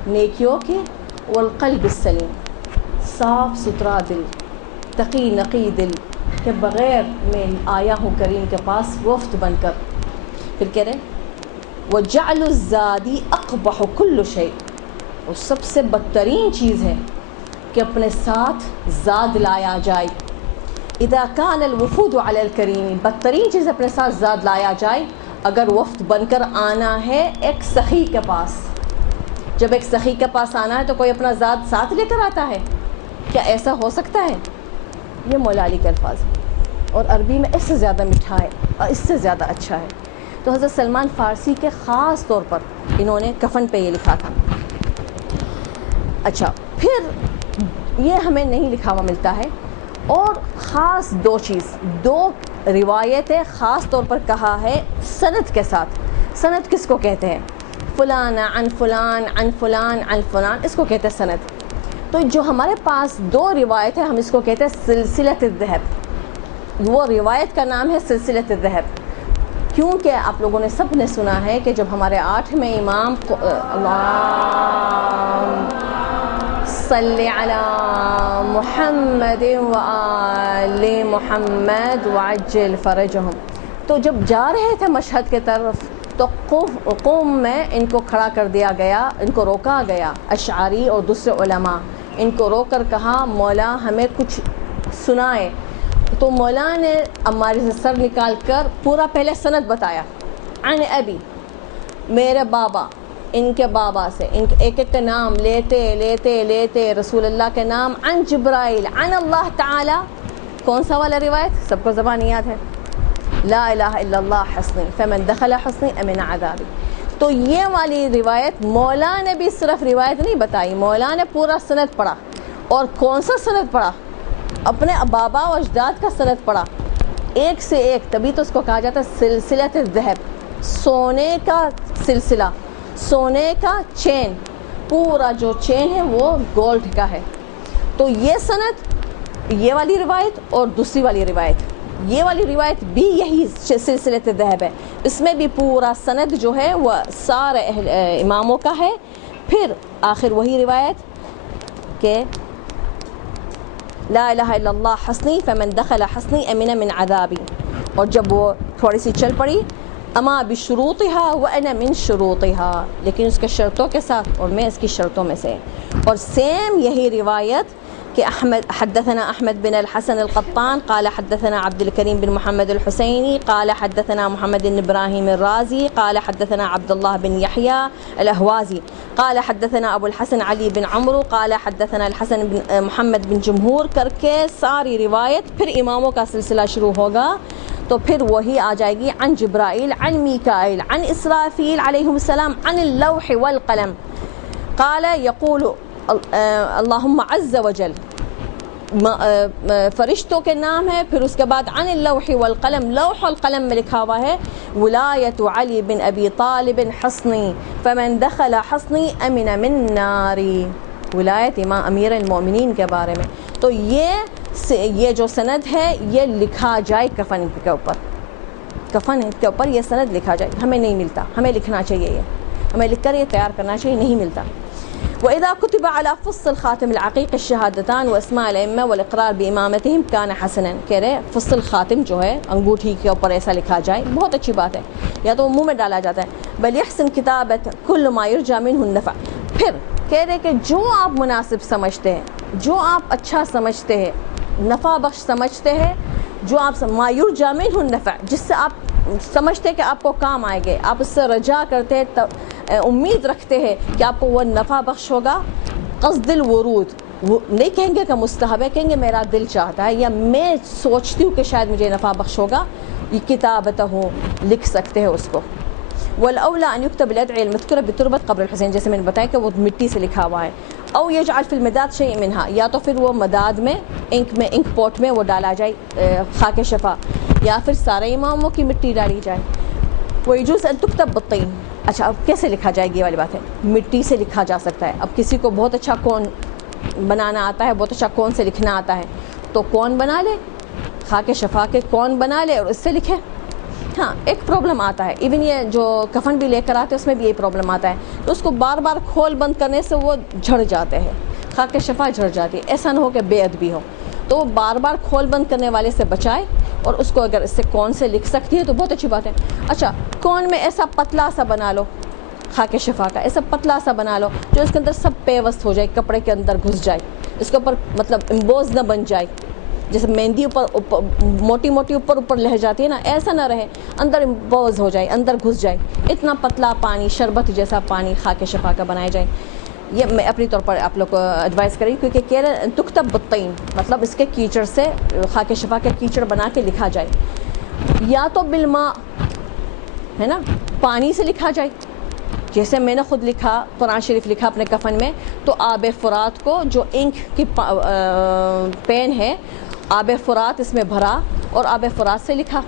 نیکیوں کے, والقلب السلیم, صاف ستھرا دل, تقی نقی دل کے بغیر میں آیا ہوں کریم کے پاس وفد بن کر. پھر کہہ رہے وجعل الزاد اقبح كل شيء, وہ سب سے بدترین چیز ہے کہ اپنے ساتھ زاد لایا جائے. اذا كان الوفود على الكريم, بدترین چیز اپنے ساتھ زاد لایا جائے اگر وفد بن کر آنا ہے ایک سخی کے پاس. جب ایک سخی کے پاس آنا ہے تو کوئی اپنا زاد ساتھ لے کر آتا ہے کیا؟ ایسا ہو سکتا ہے؟ یہ مولا علی کے الفاظ ہیں, اور عربی میں اس سے زیادہ میٹھا ہے اور اس سے زیادہ اچھا ہے. تو حضرت سلمان فارسی کے خاص طور پر انہوں نے کفن پہ یہ لکھا تھا. اچھا, پھر یہ ہمیں نہیں لکھا ہوا ملتا ہے. اور خاص دو روایتیں خاص طور پر کہا ہے سند کے ساتھ. سند کس کو کہتے ہیں؟ فلان عن فلان عن فلان عن فلان, اس کو کہتے ہیں سند. تو جو ہمارے پاس دو روایت ہے ہم اس کو کہتے ہیں سلسلۃ الذہب. وہ روایت کا نام ہے سلسلۃ الذہب, کیونکہ آپ لوگوں نے سب نے سنا ہے کہ جب ہمارے 8ویں امام صلی علی محمد وآل محمد وعجل فرجهم, تو جب جا رہے تھے مشہد کے طرف تو قوم میں ان کو کھڑا کر دیا گیا, ان کو روکا گیا. اشعری اور دوسرے علماء ان کو روک کر کہا مولا ہمیں کچھ سنائے. تو مولا نے عماری سے سر نکال کر پورا پہلے سند بتایا. عن ابی, میرے بابا, ان کے بابا سے, ان کے ایک ایک کا نام لیتے لیتے لیتے رسول اللہ کے نام. عن جبرائیل عن اللہ تعالی. کون سا والا روایت؟ سب کو زبان یاد ہے. لا الہ الا اللہ حسنی فمن دخل حسنی امن عذابی. تو یہ والی روایت مولا نے بھی صرف روایت نہیں بتائی, مولا نے پورا سند پڑھا. اور کون سا سند پڑھا؟ اپنے بابا و اجداد کا سند پڑھا, ایک سے ایک. تبھی تو اس کو کہا جاتا ہے سلسلۃ الذہب, سونے کا سلسلہ, سونے کا چین. پورا جو چین ہے وہ گولڈ کا ہے. تو یہ سند, یہ والی روایت اور دوسری والی روایت, یہ والی روایت بھی یہی سلسلۃ الذہب ہے. اس میں بھی پورا سند جو ہے وہ سارے اماموں کا ہے. پھر آخر وہی روایت کہ لا الہ الا اللہ حسنی فمن دخل حسنی امن من عذابی. اور جب وہ تھوڑی سی چل پڑی اما بشروطها وانا من شروطها، لیکن اس کے شرطوں کے ساتھ اور میں اس کی شرطوں میں سے. اور سیم یہی روایت کہ حدثنا احمد بن الحسن القطان قال حدثنا عبد الكريم بن محمد الحسيني قال حدثنا محمد بن ابراهيم الرازي قال حدثنا عبد الله بن يحيى الاهوازي قال حدثنا ابو الحسن علي بن عمرو قال حدثنا الحسن بن محمد بن جمهور کر کے ساری روایت پھر اماموں کا سلسلہ شروع ہوگا. تو پھر وہی آ جائے گی عن جبرائیل عن میکائیل عن اسرافیل علیہم السلام عن اللوح والقلم قال یقول اللہم عز وجل، فرشتوں کے نام ہے. پھر اس کے بعد عن اللوح والقلم، لوح والقلم میں لکھا ہوا ہے ولایت علی بن ابی طالب حصنی فمن دخل حصنی امن من ناری، ولایت امام امیر المومنین کے بارے میں. تو یہ جو سند ہے یہ لکھا جائے کفن کے اوپر، کفن کے اوپر یہ سند لکھا جائے. ہمیں نہیں ملتا، ہمیں لکھنا چاہیے، یہ ہمیں لکھ کر یہ تیار کرنا چاہیے، نہیں ملتا. وإذا كتب على فص الخاتم العقيق الشهادتان واسماء الأئمة والإقرار بإمامتهم كان حسنا. کہہ رہے فص الخاتم جو ہے انگوٹھی کے اوپر ایسا لکھا جائے، بہت اچھی بات ہے، یا تو منہ میں ڈالا جاتا ہے. بل يحسن كتابة كل ما يرجى منه النفع. پھر کہہ رہے کہ جو آپ مناسب سمجھتے ہیں، جو آپ اچھا سمجھتے ہیں، نفع بخش سمجھتے ہیں، جو آپ ما يرجى منه النفع، جس سے آپ سمجھتے کہ آپ کو کام آئے گے، آپ اس سے رجا کرتے ہیں، امید رکھتے ہیں کہ آپ کو وہ نفع بخش ہوگا. قصد الورود، وہ نہیں کہیں گے کہ مستحب ہے، کہیں گے میرا دل چاہتا ہے یا میں سوچتی ہوں کہ شاید مجھے نفع بخش ہوگا، یہ کتابت ہو لکھ سکتے ہیں اس کو. والاولی ان یکتب الادعیہ المذکورہ بتربۃ قبر الحسین، جیسے میں نے بتایا کہ وہ مٹی سے لکھا ہوا ہے. او یجعل فی المداد شیء منها، یا تو پھر وہ مداد میں انک پوٹ میں وہ ڈالا جائے خاک شفا، یا پھر سارے اماموں کی مٹی ڈالی جائے. ویجوز ان تکتب بالطین. اچھا اب کیسے لکھا جائے گی والی بات ہے، مٹی سے لکھا جا سکتا ہے. اب کسی کو بہت اچھا کون بنانا آتا ہے، بہت اچھا کون سے لکھنا آتا ہے، تو کون بنا لے، خاک شفا کے کون بنا لے اور اس سے لکھے. ہاں ایک پرابلم آتا ہے، ایون یہ جو کفن بھی لے کر آتے ہیں اس میں بھی یہ پرابلم آتا ہے، تو اس کو بار بار کھول بند کرنے سے وہ جھڑ جاتے ہیں، خاک شفا جھڑ جاتی ہے. ایسا نہ ہو کہ بے ادبی ہو، تو وہ بار بار کھول بند کرنے والے سے بچائے، اور اس کو اگر اس سے کون سے لکھ سکتی ہے تو بہت اچھی بات ہے. اچھا کون میں ایسا پتلا سا بنا لو، خاک شفا کا ایسا پتلا سا بنا لو جو اس کے اندر سب پیوست ہو جائے، کپڑے کے اندر گھس جائے، اس کے اوپر مطلب امبوز نہ بن جائے، جیسے مہندی اوپر موٹی موٹی اوپر لہ جاتی ہے نا، ایسا نہ رہے، اندر امبوز ہو جائے، اندر گھس جائے. اتنا پتلا پانی، شربت جیسا پانی خاک شفا کا بنایا جائے. یہ میں اپنی طور پر آپ لوگ کو ایڈوائز کریں، کیونکہ کہہ رہے تکتب بالطین، مطلب اس کے کیچڑ سے خاک شفا کے کیچڑ بنا کے لکھا جائے، یا تو بالماء ہے نا، پانی سے لکھا جائے. جیسے میں نے خود لکھا، قرآن شریف لکھا اپنے کفن میں، تو آب فرات کو جو انک کی پین ہے، آب فرات اس میں بھرا اور آب فرات سے لکھا،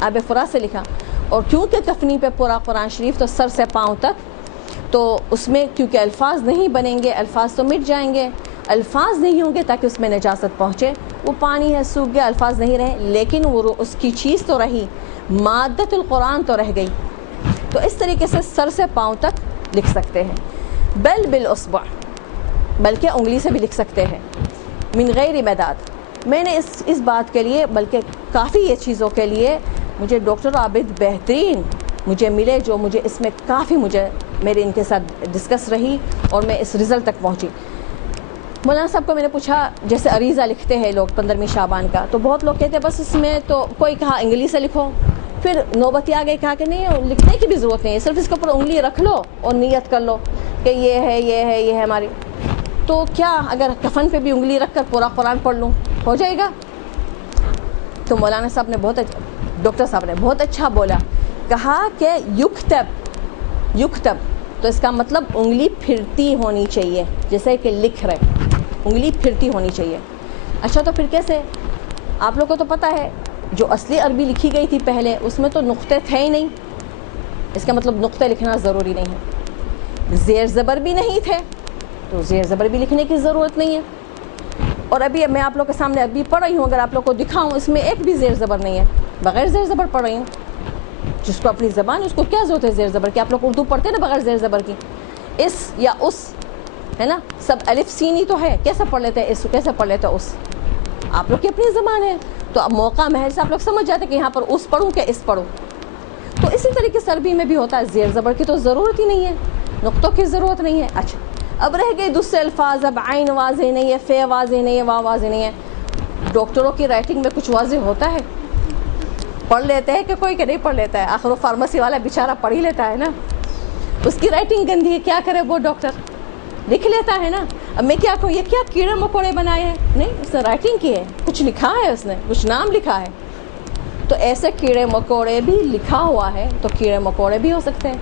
آب فرات سے لکھا. اور کیونکہ کفنی پہ پورا قرآن شریف تو سر سے پاؤں تک، تو اس میں کیونکہ الفاظ نہیں بنیں گے، الفاظ تو مٹ جائیں گے، الفاظ نہیں ہوں گے تاکہ اس میں نجاست پہنچے. وہ پانی ہے، سوکھ گیا، الفاظ نہیں رہے، لیکن وہ اس کی چیز تو رہی، مادت القرآن تو رہ گئی. تو اس طریقے سے سر سے پاؤں تک لکھ سکتے ہیں. بل بالاصبع، بلکہ انگلی سے بھی لکھ سکتے ہیں. من غیر مداد، میں نے اس بات کے لیے، بلکہ کافی یہ چیزوں کے لیے مجھے ڈاکٹر عابد بہترین مجھے ملے، جو مجھے اس میں کافی مجھے میرے ان کے ساتھ ڈسکس رہی اور میں اس رزلٹ تک پہنچی. مولانا صاحب کو میں نے پوچھا، جیسے عریضہ لکھتے ہیں لوگ 15ویں شعبان کا، تو بہت لوگ کہتے ہیں بس اس میں تو کوئی کہا انگلش سے لکھو، پھر نوبتی آ گئی کہا کہ نہیں لکھنے کی بھی ضرورت نہیں ہے، صرف اس کے اوپر انگلی رکھ لو اور نیت کر لو کہ یہ ہے یہ ہے یہ ہے ہماری. تو کیا اگر کفن پہ بھی انگلی رکھ کر پورا قرآن پڑھ لوں ہو جائے گا؟ تو مولانا صاحب نے ڈاکٹر صاحب نے بہت اچھا بولا، کہا کہ یکتب، تو اس کا مطلب انگلی پھرتی ہونی چاہیے، جیسے کہ لکھ رہے انگلی پھرتی ہونی چاہیے. اچھا تو پھر کیسے؟ آپ لوگوں کو تو پتہ ہے جو اصلی عربی لکھی گئی تھی پہلے، اس میں تو نقطے تھے ہی نہیں، اس کا مطلب نقطے لکھنا ضروری نہیں ہے. زیر زبر بھی نہیں تھے، تو زیر زبر بھی لکھنے کی ضرورت نہیں ہے. اور ابھی میں آپ لوگ کے سامنے عربی پڑھ رہی ہوں، اگر آپ لوگ کو دکھاؤں اس میں ایک بھی زیر زبر نہیں ہے، بغیر زیر زبر پڑھ رہی ہوں. جس کو اپنی زبان، اس کو کیا ضرورت ہے زیر زبر کی؟ آپ لوگ اردو پڑھتے ہیں نا بغیر زیر زبر کی، اس یا اس ہے نا، سب الف سین ہی تو ہے، کیسے پڑھ لیتے ہیں اس، کیسے پڑھ لیتے ہیں اس؟ آپ لوگ کی اپنی زبان ہے، تو اب موقع محض سے آپ لوگ سمجھ جاتے کہ یہاں پر اس پڑھوں کہ اس پڑھوں. اسی طریقے سے عربی میں بھی ہوتا ہے، زیر زبر کی تو ضرورت ہی نہیں ہے، نقطوں کی ضرورت نہیں ہے. اچھا اب رہ گئے دوسرے الفاظ، اب عین واضح نہیں ہے، فے واضح نہیں ہے، وا واضح نہیں ہے. ڈاکٹروں کی رائٹنگ میں کچھ واضح ہوتا ہے؟ پڑھ لیتے ہیں کہ کوئی کہ نہیں پڑھ لیتا ہے؟ آخر وہ فارمیسی والا بیچارہ پڑھ ہی لیتا ہے نا، اس کی رائٹنگ گندی ہے، کیا کرے وہ ڈاکٹر، لکھ لیتا ہے نا. اب میں کیا کہوں، یہ کیا کیڑے مکوڑے بنائے ہیں؟ نہیں، اس نے رائٹنگ کی ہے، کچھ لکھا ہے، اس نے کچھ نام لکھا ہے. تو ایسے کیڑے مکوڑے بھی لکھا ہوا ہے تو کیڑے مکوڑے بھی ہو سکتے ہیں.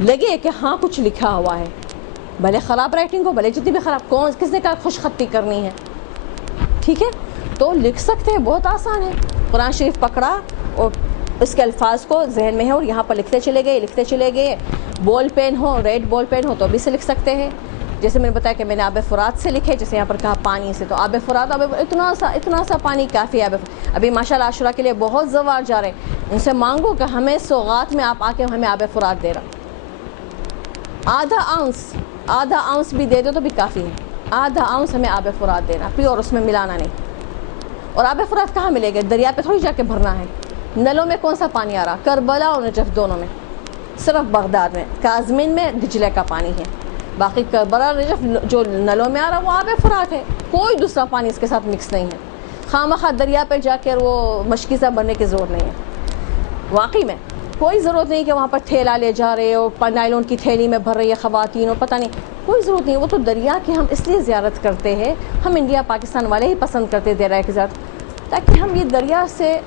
لگے کہ ہاں کچھ لکھا ہوا ہے، بھلے خراب رائٹنگ ہو، بھلے جتنی بھی خراب، کس نے کہا خوش خطی کرنی ہے؟ ٹھیک ہے، تو لکھ سکتے ہیں، بہت آسان ہے. قرآن شریف پکڑا اور اس کے الفاظ کو ذہن میں ہے اور یہاں پر لکھتے چلے گئے. بول پین ہو، ریڈ بول پین ہو تو بھی سے لکھ سکتے ہیں. جیسے میں نے بتایا کہ میں نے آب فرات سے لکھے، جیسے یہاں پر کہا پانی سے، تو آب فرات، اتنا سا پانی کافی ہے. ابھی ماشاءاللہ عاشورہ کے لیے بہت زوار جا رہے ہیں، ان سے مانگو کہ ہمیں سوغات میں آپ آ کے ہمیں آب فرات دے رہا، آدھا آؤنس بھی دے دو تو بھی کافی ہے. آدھا آؤنس ہمیں آب فرات دینا، پیور، اس میں ملانا نہیں. اور آب فرات کہاں ملے گا؟ دریا پہ تھوڑی جا کے بھرنا ہے. نلوں میں کون سا پانی آ رہا؟ کربلا اور نجف دونوں میں، صرف بغداد میں کاظمین میں دجلے کا پانی ہے. باقی کربلا نجف جو نلوں میں آ رہا وہ آب فرات ہے، کوئی دوسرا پانی اس کے ساتھ مکس نہیں ہے. خواہ دریا پہ جا کر وہ مشکی سا بننے کی ضرورت نہیں ہے. واقعی میں کوئی ضرورت نہیں کہ وہاں پر ٹھیلا لے جا رہے ہو، نائلون کی تھیلی میں بھر رہی ہے خواتین، اور پتہ نہیں، کوئی ضرورت نہیں. وہ تو دریا کی ہم اس لیے زیارت کرتے ہیں، ہم انڈیا پاکستان والے ہی پسند کرتے ہیں دریا کی زیارت، تاکہ ہم یہ دریا سے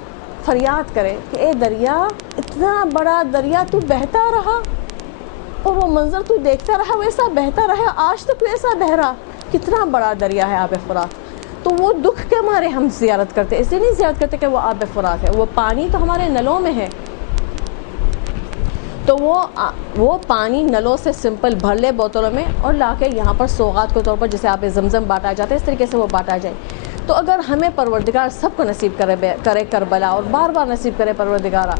فریاد کریں کہ اے دریا، اتنا بڑا دریا تو بہتا رہا اور وہ منظر تو دیکھتا رہا، ویسا بہتا رہا، آج تک ویسا بہ رہا. کتنا بڑا دریا ہے آب فرات. تو وہ دکھ کے مارے ہم زیارت کرتے، اس لیے نہیں زیارت کرتے کہ وہ آب فرات ہے. وہ پانی تو ہمارے نلوں میں ہے، تو وہ پانی نلوں سے سمپل بھر لے بوتلوں میں اور لا کے یہاں پر سوغات کے طور پر جیسے آب زمزم بانٹا جاتا ہے، اس طریقے سے وہ بانٹا جائے. تو اگر ہمیں پروردگار سب کو نصیب کرے کربلا، اور بار بار نصیب کرے پروردگارہ،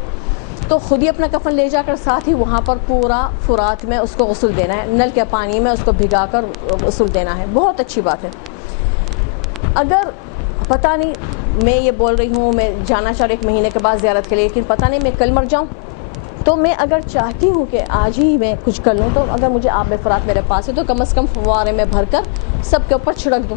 تو خود ہی اپنا کفن لے جا کر ساتھ ہی وہاں پر پورا فرات میں اس کو غسل دینا ہے، نل کے پانی میں اس کو بھگا کر غسل دینا ہے. بہت اچھی بات ہے. اگر پتہ نہیں، میں یہ بول رہی ہوں میں جانا چاہ رہی 1 مہینے کے بعد زیارت کے لیے، لیکن پتہ نہیں میں کل مر جاؤں، تو میں اگر چاہتی ہوں کہ آج ہی میں کچھ کر لوں، تو اگر مجھے آب فرات میرے پاس ہے تو کم از کم فوارے میں بھر کر سب کے اوپر چھڑک دوں،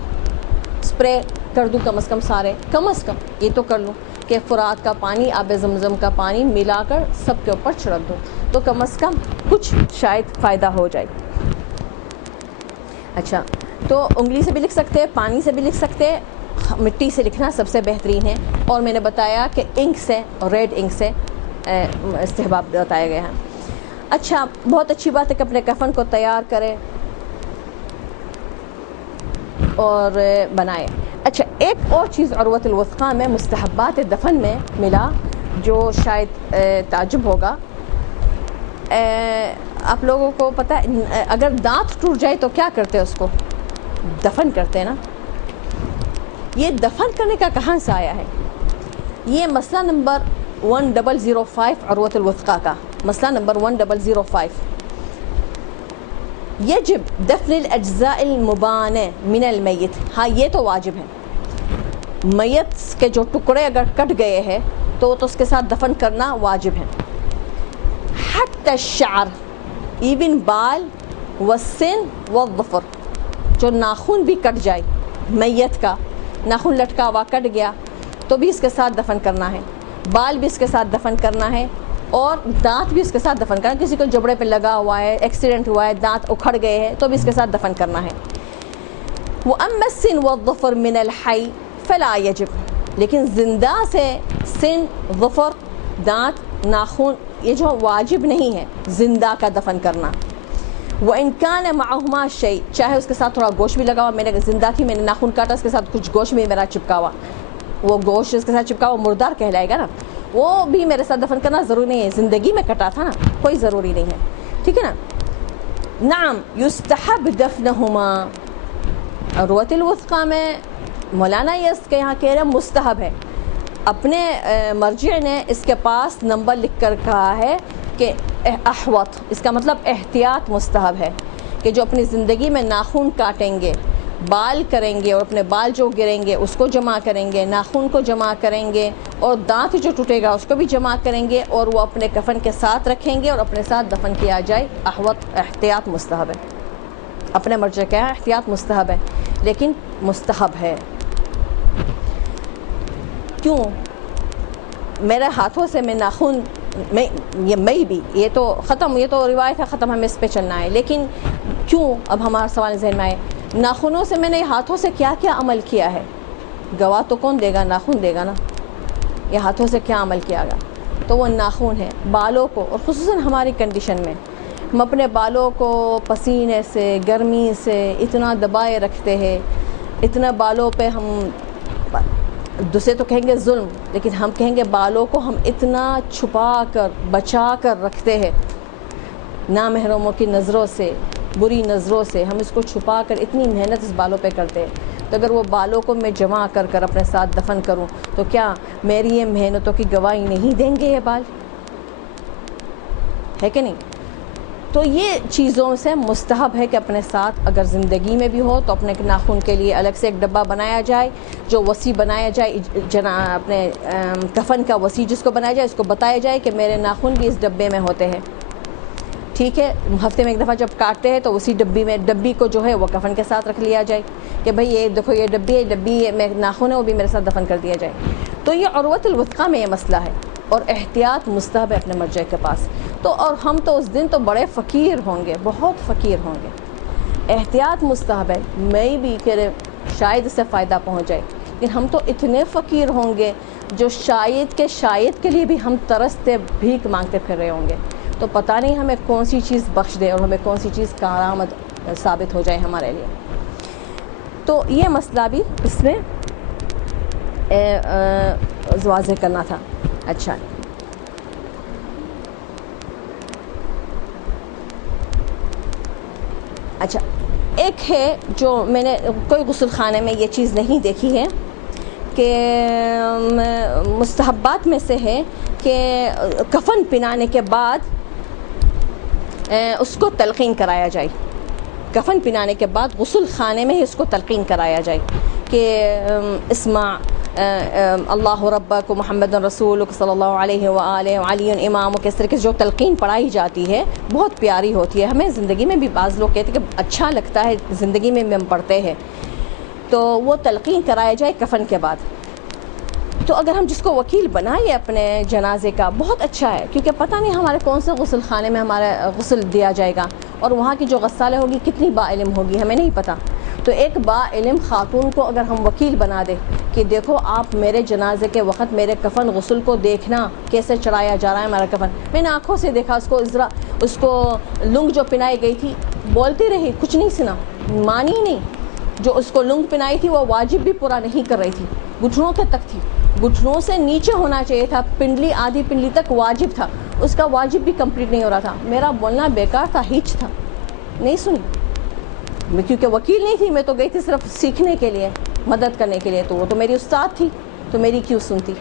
اسپرے کر دوں، کم از کم سارے، کم از کم یہ تو کر لوں کہ فرات کا پانی آب زمزم کا پانی ملا کر سب کے اوپر چھڑک دوں، تو کم از کم کچھ شاید فائدہ ہو جائے. اچھا، تو انگلی سے بھی لکھ سکتے ہیں، پانی سے بھی لکھ سکتے ہیں، مٹی سے لکھنا سب سے بہترین ہے. اور میں نے بتایا کہ انک سے، ریڈ انک سے استحباب بتایا گیا ہے. اچھا، بہت اچھی بات ہے کہ اپنے کفن کو تیار کریں اور بنائے. اچھا، ایک اور چیز عروۃ الوثقیٰ میں مستحبات دفن میں ملا جو شاید تعجب ہوگا. آپ لوگوں کو پتہ ہے اگر دانت ٹوٹ جائے تو کیا کرتے ہیں؟ اس کو دفن کرتے ہیں نا. یہ دفن کرنے کا کہاں سے آیا ہے؟ یہ مسئلہ نمبر 1005 عروۃ الوثقیٰ کا مسئلہ نمبر 1005. یجب دفن الاجزاء المبانہ من المیت. ہاں، یہ تو واجب ہے، میت کے جو ٹکڑے اگر کٹ گئے ہیں تو اس کے ساتھ دفن کرنا واجب ہے. حتی الشعر، ایون بال، والسن والظفر، جو ناخن بھی کٹ جائے، میت کا ناخن لٹکا ہوا کٹ گیا تو بھی اس کے ساتھ دفن کرنا ہے، بال بھی اس کے ساتھ دفن کرنا ہے، اور دانت بھی اس کے ساتھ دفن کرنا. کسی کو جبڑے پہ لگا ہوا ہے، ایکسیڈنٹ ہوا ہے، دانت اکھڑ گئے ہیں تو بھی اس کے ساتھ دفن کرنا ہے. وَأَمَّا السِّن وَالظُّفُرُ مِنَ الْحَيِّ فَلَا يَجِبُ. لیکن زندہ سے سن، ظفر، دانت، ناخن یہ جو واجب نہیں ہے زندہ کا دفن کرنا. وَإِنْ كَانَ مَعَهُمَا شَيْءٌ، چاہے اس کے ساتھ تھوڑا گوشت بھی لگا ہوا، میں نے زندہ تھی، میں نے ناخن کاٹا، اس کے ساتھ کچھ گوشت بھی میرا چپکا ہوا، وہ گوشت اس کے ساتھ چپکا ہوا مردار کہلائے گا نا، وہ بھی میرے ساتھ دفن کرنا ضروری نہیں ہے. زندگی میں کٹا تھا نا، کوئی ضروری نہیں ہے. ٹھیک ہے نا. نعم یستحب دفنہما. عروۃ الوثقیٰ میں مولانا یس کے یہاں کہہ رہے ہیں مستحب ہے. اپنے مرجع نے اس کے پاس نمبر لکھ کر کہا ہے کہ احوط، اس کا مطلب احتیاط مستحب ہے، کہ جو اپنی زندگی میں ناخن کاٹیں گے بال کریں گے اور اپنے بال جو گریں گے اس کو جمع کریں گے، ناخن کو جمع کریں گے اور دانت جو ٹوٹے گا اس کو بھی جمع کریں گے اور وہ اپنے کفن کے ساتھ رکھیں گے اور اپنے ساتھ دفن کیا جائے۔ احتیاط مستحب ہے، اپنے مرجع کیا ہے؟ احتیاط مستحب ہے، لیکن مستحب ہے کیوں؟ میرے ہاتھوں سے میں ناخن یہ تو ختم، یہ تو روایت ہے ختم، ہمیں اس پہ چلنا ہے، لیکن کیوں؟ اب ہمارا سوال ذہن میں آئے، ناخنوں سے میں نے ہاتھوں سے کیا کیا عمل کیا ہے؟ گواہ تو کون دے گا؟ ناخن دے گا نا، یہ ہاتھوں سے کیا عمل کیا گا؟ تو وہ ناخن ہے۔ بالوں کو، اور خصوصاً ہماری کنڈیشن میں ہم اپنے بالوں کو پسینے سے، گرمی سے اتنا دبائے رکھتے ہیں، اتنا بالوں پہ ہم، دوسرے تو کہیں گے ظلم، لیکن ہم کہیں گے بالوں کو ہم اتنا چھپا کر بچا کر رکھتے ہیں نامحرموں کی نظروں سے، بری نظروں سے، ہم اس کو چھپا کر اتنی محنت اس بالوں پہ کرتے ہیں۔ تو اگر وہ بالوں کو میں جمع کر کر اپنے ساتھ دفن کروں تو کیا میری یہ محنتوں کی گواہی نہیں دیں گے یہ بال؟ ہے کہ نہیں؟ تو یہ چیزوں سے مستحب ہے کہ اپنے ساتھ اگر زندگی میں بھی ہو تو اپنے ناخن کے لیے الگ سے ایک ڈبہ بنایا جائے، جو وسیع بنایا جائے، اپنے کفن کا وسیع جس کو بنایا جائے، اس کو بتایا جائے کہ میرے ناخن بھی اس ڈبے میں ہوتے ہیں، ٹھیک ہے؟ ہفتے میں ایک دفعہ جب کاٹتے ہیں تو اسی ڈبی کو جو ہے وہ کفن کے ساتھ رکھ لیا جائے کہ بھئی یہ دیکھو یہ ڈبی میں ناخن ہے وہ بھی میرے ساتھ دفن کر دیا جائے۔ تو یہ عروۃ الوثقیٰ میں یہ مسئلہ ہے، اور احتیاط مستحب ہے اپنے مرجع کے پاس۔ تو اور ہم تو اس دن تو بڑے فقیر ہوں گے، بہت فقیر ہوں گے، احتیاط مستحب ہے، میں بھی کہ شاید اس سے فائدہ پہنچ جائے، لیکن ہم تو اتنے فقیر ہوں گے جو شاید کے لیے بھی ہم ترستے بھیک مانگتے پھر رہے ہوں گے۔ تو پتہ نہیں ہمیں کون سی چیز بخش دے اور ہمیں کون سی چیز کارآمد ثابت ہو جائے ہمارے لیے۔ تو یہ مسئلہ بھی اس میں واضح کرنا تھا۔ اچھا ایک ہے جو میں نے کوئی غسل خانے میں یہ چیز نہیں دیکھی ہے کہ مستحبات میں سے ہے کہ کفن پہنانے کے بعد اس کو تلقین کرایا جائے، کفن پہنانے کے بعد غسل خانے میں ہی اس کو تلقین کرایا جائے کہ اسمع اللہ ربک محمد رسولک صلی اللہ علیہ وآلہ علی امام، اس طرح کی جو تلقین پڑھائی جاتی ہے بہت پیاری ہوتی ہے، ہمیں زندگی میں بھی بعض لوگ کہتے ہیں کہ اچھا لگتا ہے، زندگی میں ہم پڑھتے ہیں، تو وہ تلقین کرایا جائے کفن کے بعد۔ تو اگر ہم جس کو وکیل بنائے اپنے جنازے کا بہت اچھا ہے، کیونکہ پتہ نہیں ہمارے کون سے غسل خانے میں ہمارا غسل دیا جائے گا، اور وہاں کی جو غسالہ ہوگی کتنی با علم ہوگی ہمیں نہیں پتہ۔ تو ایک با علم خاتون کو اگر ہم وکیل بنا دیں کہ دیکھو آپ میرے جنازے کے وقت میرے کفن غسل کو دیکھنا کیسے چڑھایا جا رہا ہے ہمارا کفن، میں نے آنکھوں سے دیکھا، اس کو لنگ جو پہنائی گئی تھی بولتی رہی، کچھ نہیں سنا، مانی نہیں، جو اس کو لنگ پہنائی تھی وہ واجب بھی پورا نہیں کر رہی تھی، گھٹنوں کے تک تھی، گھٹنوں سے نیچے ہونا چاہیے تھا، پنڈلی آدھی پنڈلی تک واجب تھا، اس کا واجب بھی کمپلیٹ نہیں ہو رہا تھا، میرا بولنا بیکار تھا، ہچ تھا، نہیں سنی میں، کیونکہ وکیل نہیں تھی، میں تو گئی تھی صرف سیکھنے کے لیے، مدد کرنے کے لیے، تو وہ تو میری استاد تھی، تو میری کیوں سنتی۔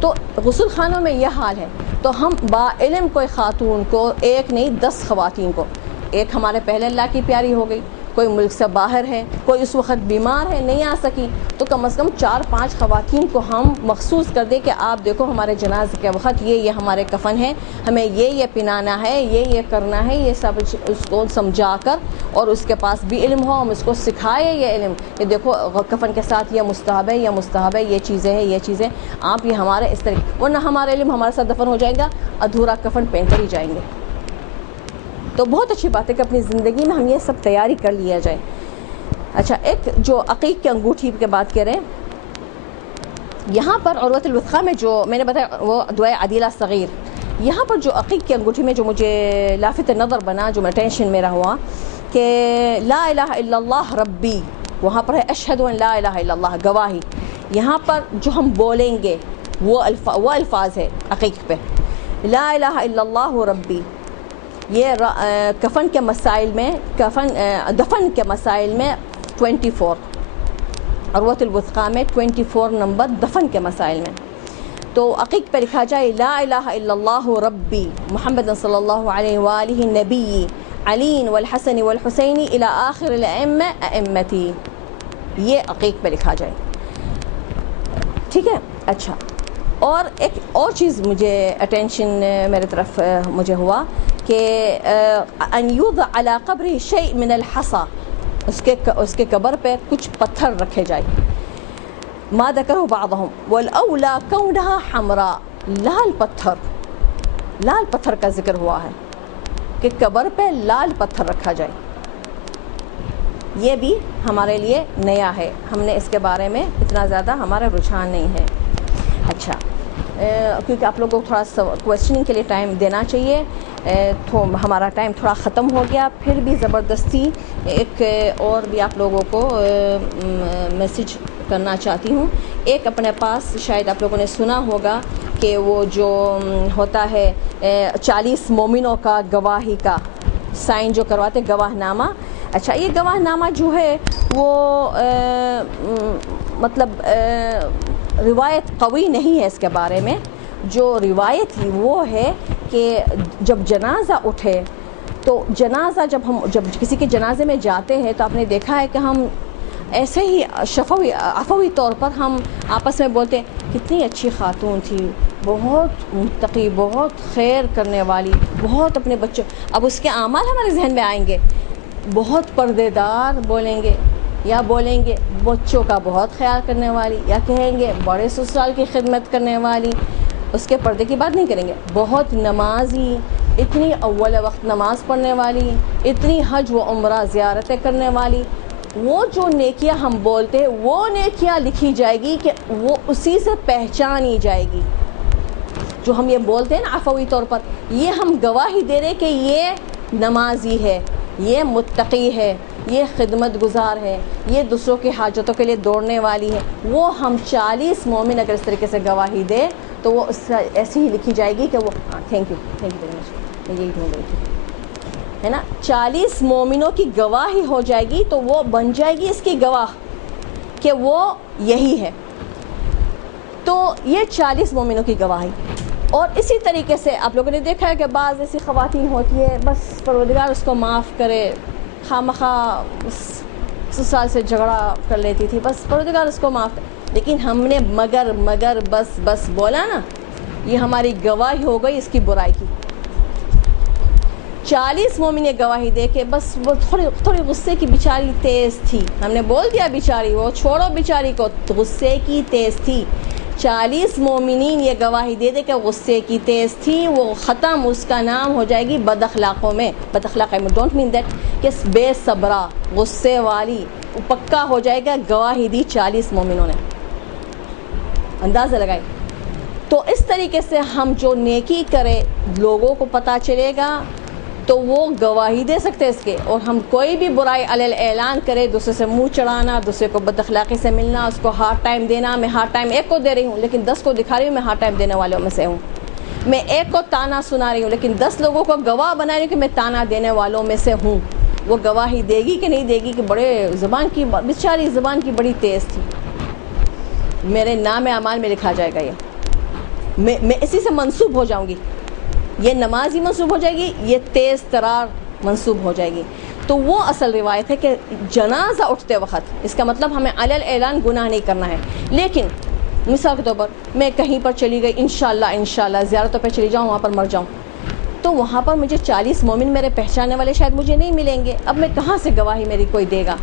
تو غسل خانوں میں یہ حال ہے، تو ہم با علم کوئی خاتون کو، ایک نہیں 10 خواتین کو، ایک ہمارے پہلے اللہ کی پیاری ہو گئی، کوئی ملک سے باہر ہے، کوئی اس وقت بیمار ہے نہیں آ سکی، تو کم از کم 4-5 خواتین کو ہم مخصوص کر دیں کہ آپ دیکھو ہمارے جنازے کے وقت یہ ہمارے کفن ہے، ہمیں یہ پہنانا ہے، یہ کرنا ہے، یہ سب اس کو سمجھا کر، اور اس کے پاس بھی علم ہو، ہم اس کو سکھائے یہ علم کہ دیکھو کفن کے ساتھ یہ مستحب ہے، یہ چیزیں آپ یہ ہمارے اس طرح، ورنہ ہمارا علم ہمارے ساتھ دفن ہو جائے گا، ادھورا کفن پہن کر ہی جائیں گے۔ تو بہت اچھی بات ہے کہ اپنی زندگی میں ہم یہ سب تیاری کر لیا جائے۔ اچھا ایک جو عقیق کی انگوٹھی کے بات کریں، یہاں پر عروۃ الوثقیٰ میں جو میں نے بتایا وہ دعائے عدیلہ صغیر، یہاں پر جو عقیق کی انگوٹھی میں جو مجھے لافت نظر بنا، جو میں ٹینشن میرا ہوا کہ لا الہ الا اللہ ربی، وہاں پر ہے اشہد ان لا الہ الا اللہ، گواہی، یہاں پر جو ہم بولیں گے وہ الفاظ ہے عقیق پہ، لا الہ الا اللہ ربی، یہ کفن کے مسائل میں، دفن کے مسائل میں 24، عروۃ الوثقیٰ میں 24 نمبر دفن کے مسائل میں۔ تو عقیق پہ لکھا جائے لا الہ الا اللہ ربی محمد صلی اللہ علیہ وآلہ نبی علی والحسن والحسین الی آخر الائمہ ائمتی، یہ عقیق پہ لکھا جائے. ٹھیک ہے. اچھا، اور ایک اور چیز مجھے اٹینشن میرے طرف مجھے ہوا کہ ان یوضع علی قبر شیء من الحصى، اس کے قبر پہ کچھ پتھر رکھے جائے. ما ذکرہ بعضهم والاولی کونها حمراء، لال پتھر کا ذکر ہوا ہے کہ قبر پہ لال پتھر رکھا جائے. یہ بھی ہمارے لیے نیا ہے، ہم نے اس کے بارے میں اتنا زیادہ ہمارا رجحان نہیں ہے. اچھا، کیونکہ آپ لوگوں کو تھوڑا سا کویسچننگ کے لیے ٹائم دینا چاہیے، تو ہمارا ٹائم تھوڑا ختم ہو گیا. پھر بھی زبردستی ایک اور بھی آپ لوگوں کو میسیج کرنا چاہتی ہوں. ایک اپنے پاس شاید آپ لوگوں نے سنا ہوگا کہ وہ جو ہوتا ہے 40 مومنوں کا گواہی کا سائن جو کرواتے گواہ نامہ. اچھا، یہ گواہ نامہ جو ہے وہ مطلب روایت قوی نہیں ہے اس کے بارے میں. جو روایت ہی وہ ہے کہ جب جنازہ اٹھے تو جنازہ جب کسی کے جنازے میں جاتے ہیں تو آپ نے دیکھا ہے کہ ہم ایسے ہی عفوی طور پر ہم آپس میں بولتے ہیں کتنی اچھی خاتون تھی، بہت متقی، بہت خیر کرنے والی، بہت اپنے بچوں. اب اس کے اعمال ہمارے ذہن میں آئیں گے، بہت پردے دار بولیں گے، یا بولیں گے بچوں کا بہت خیال کرنے والی، یا کہیں گے بڑے سسرال کی خدمت کرنے والی. اس کے پردے کی بات نہیں کریں گے. بہت نمازی، اتنی اول وقت نماز پڑھنے والی، اتنی حج و عمرہ زیارتیں کرنے والی. وہ جو نیکیاں ہم بولتے ہیں وہ نیکیاں لکھی جائے گی کہ وہ اسی سے پہچانی جائے گی. جو ہم یہ بولتے ہیں نا عفوی طور پر، یہ ہم گواہی دے رہے کہ یہ نمازی ہے، یہ متقی ہے، یہ خدمت گزار ہے، یہ دوسروں کی حاجتوں کے لیے دوڑنے والی ہے. وہ ہم 40 مومن اگر اس طریقے سے گواہی دے تو وہ اس سے ایسی ہی لکھی جائے گی کہ وہ تھینک یو ویری مچ، میں یہی ڈھونڈ رہی تھی، ہے نا. 40 مومنوں کی گواہی ہو جائے گی تو وہ بن جائے گی اس کی گواہ کہ وہ یہی ہے. تو یہ 40 مومنوں کی گواہی. اور اسی طریقے سے آپ لوگوں نے دیکھا ہے کہ بعض ایسی خواتین ہوتی ہے بس پروردگار اس کو معاف کرے، خواہ سسرال سے جھگڑا کر لیتی تھی، بس پروردگار اس کو معاف کرے. لیکن ہم نے مگر بس بولا نا، یہ ہماری گواہی ہو گئی اس کی برائی کی. 40 مومن نے گواہی دے کے بس وہ تھوڑی غصے کی بیچاری تیز تھی، ہم نے بول دیا بیچاری، وہ چھوڑو بیچاری کو، غصے کی تیز تھی. 40 مومنین یہ گواہی دے دے کہ غصے کی تیز تھی، وہ ختم، اس کا نام ہو جائے گی بد اخلاقوں میں. بد اخلاق میں ڈونٹ مین دیٹ کہ بے صبرہ، غصے والی، پکا ہو جائے گا. گواہی دی 40 مومنوں نے، اندازہ لگائی. تو اس طریقے سے ہم جو نیکی کرے لوگوں کو پتہ چلے گا تو وہ گواہی دے سکتے اس کے. اور ہم کوئی بھی برائی علیہ اعلان کرے، دوسرے سے منہ چڑھانا، دوسرے کو بد اخلاقی سے ملنا، اس کو ہارڈ ٹائم دینا. میں ہارڈ ٹائم ایک کو دے رہی ہوں لیکن 10 کو دکھا رہی ہوں میں ہارڈ ٹائم دینے والوں میں سے ہوں. میں ایک کو تانا سنا رہی ہوں لیکن 10 لوگوں کو گواہ بنا رہی ہوں کہ میں تانا دینے والوں میں سے ہوں. وہ گواہی دے گی کہ نہیں دے گی کہ بڑے زبان کی بیچاری زبان کی بڑی تیز تھی، میرے نام اعمال میں لکھا جائے گا. یہ میں اسی سے منسوب ہو جاؤں گی، یہ نمازی منسوب ہو جائے گی، یہ تیز ترار منسوب ہو جائے گی. تو وہ اصل روایت ہے کہ جنازہ اٹھتے وقت، اس کا مطلب ہمیں علی الاعلان گناہ نہیں کرنا ہے. لیکن مثال کے طور پر میں کہیں پر چلی گئی، انشاءاللہ زیارتوں پہ چلی جاؤں، وہاں پر مر جاؤں، تو وہاں پر مجھے 40 مومن میرے پہچاننے والے شاید مجھے نہیں ملیں گے. اب میں کہاں سے گواہی میری کوئی دے گا؟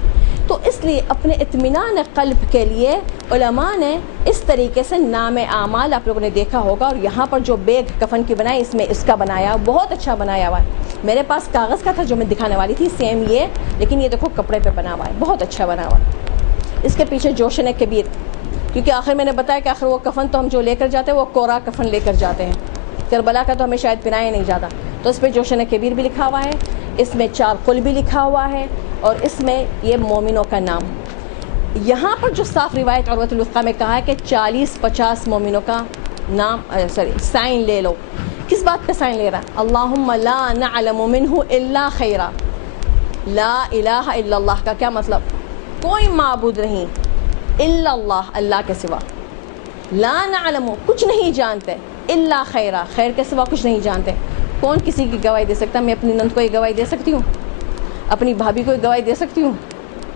تو اس لیے اپنے اطمینان قلب کے لیے علماء نے اس طریقے سے نام اعمال آپ لوگوں نے دیکھا ہوگا. اور یہاں پر جو بیگ کفن کی بنائی، اس میں اس کا بنایا، بہت اچھا بنایا ہوا ہے. میرے پاس کاغذ کا تھا جو میں دکھانے والی تھی سیم یہ، لیکن یہ دیکھو کپڑے پہ بنا ہوا ہے، بہت اچھا بنا ہوا ہے. اس کے پیچھے جوشن کبیر، کیونکہ آخر میں نے بتایا کہ آخر وہ کفن تو ہم جو لے کر جاتے ہیں وہ کوڑا کفن لے کر جاتے ہیں، کربلا کا تو ہمیں شاید پہنایا نہیں جاتا. تو اس پہ جوشن کبیر بھی لکھا ہوا ہے، اس میں 4 قل بھی لکھا ہوا ہے، اور اس میں یہ مومنوں کا نام. یہاں پر جو صاف روایت عروۃ الوثقیٰ میں کہا ہے کہ 40-50 مومنوں کا نام سائن لے لو. کس بات پہ سائن لے رہا ہے؟ اللہم لا نعلم منہ الا خیرا. لا الہ الا اللہ کا کیا مطلب؟ کوئی معبود نہیں الا اللہ، اللہ کے سوا. لا نعلم کچھ نہیں جانتے الا خیرا خیر کے سوا کچھ نہیں جانتے. کون کسی کی گواہی دے سکتا؟ میں اپنی نند کو یہ گواہی دے سکتی ہوں؟ اپنی بھابھی کو یہ گواہی دے سکتی ہوں؟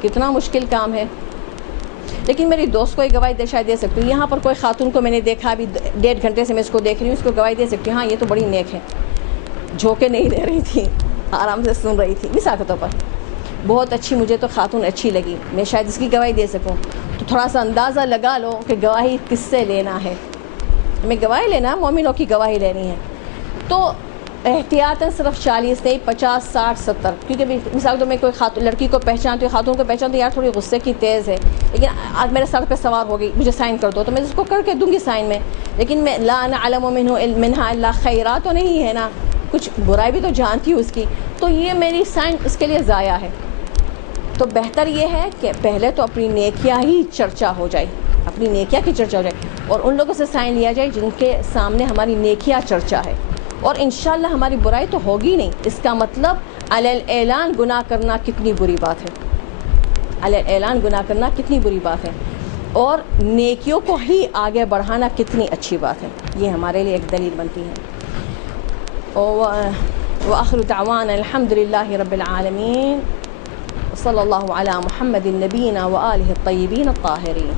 کتنا مشکل کام ہے. لیکن میری دوست کو یہ گواہی شاید دے سکتی ہوں. یہاں پر کوئی خاتون کو میں نے دیکھا ابھی 1.5 گھنٹے سے میں اس کو دیکھ رہی ہوں, اس کو گواہی دے سکتی ہوں ہاں یہ تو بڑی نیک ہے. جھوکے نہیں دے رہی تھی, آرام سے سن رہی تھی. مثال کے طور پر بہت اچھی مجھے تو خاتون اچھی لگی, میں شاید اس کی گواہی دے سکوں. تو تھوڑا سا اندازہ لگا لو کہ گواہی کس سے لینا ہے. ہمیں گواہی لینا مومنوں کی گواہی لینی ہے. تو احتیاطاً صرف 40 نہیں 50 60 70, کیونکہ مثال تو میں کوئی لڑکی کو پہچانتی ہوں, خاتون کو پہچانتی ہوں, یار تھوڑی غصے کی تیز ہے لیکن آج میرے سر پہ سوار ہو گئی, مجھے سائن کر دو, تو میں اس کو کر کے دوں گی سائن میں. لیکن میں لا نعلم منہا الا خیرا تو نہیں ہے نا, کچھ برائی بھی تو جانتی ہوں اس کی, تو یہ میری سائن اس کے لیے ضائع ہے. تو بہتر یہ ہے کہ پہلے تو اپنی نیکیاں ہی چرچا ہو جائے, اپنی نیکیاں کی چرچا ہو جائے, اور ان لوگوں سے سائن لیا جائے جن کے سامنے ہماری نیکیاں چرچا ہے. اور انشاءاللہ ہماری برائی تو ہوگی نہیں. اس کا مطلب علی الاعلان گناہ کرنا کتنی بری بات ہے, علی الاعلان گناہ کرنا کتنی بری بات ہے, اور نیکیوں کو ہی آگے بڑھانا کتنی اچھی بات ہے. یہ ہمارے لیے ایک دلیل بنتی ہے. وآخر دعوانا الحمد للہ رب العالمین, صلی اللہ علی محمد نبینا وآلہ الطیبین الطاہرین.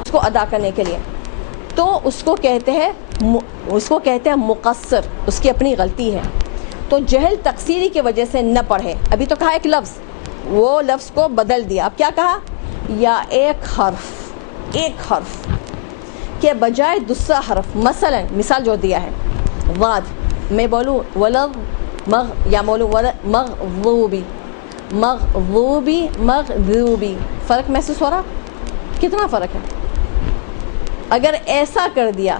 اس کو ادا کرنے کے لیے تو اس کو کہتے ہیں مقصر, اس کی اپنی غلطی ہے. تو جہل تقصیری کی وجہ سے نہ پڑھے. ابھی تو کہا ایک لفظ, وہ لفظ کو بدل دیا. اب کیا کہا؟ یا ایک حرف کے بجائے دوسرا حرف. مثلا مثال جو دیا ہے واد, میں بولوں ولد یا بولوں مغضوبی, فرق محسوس ہو رہا؟ کتنا فرق ہے. اگر ایسا کر دیا,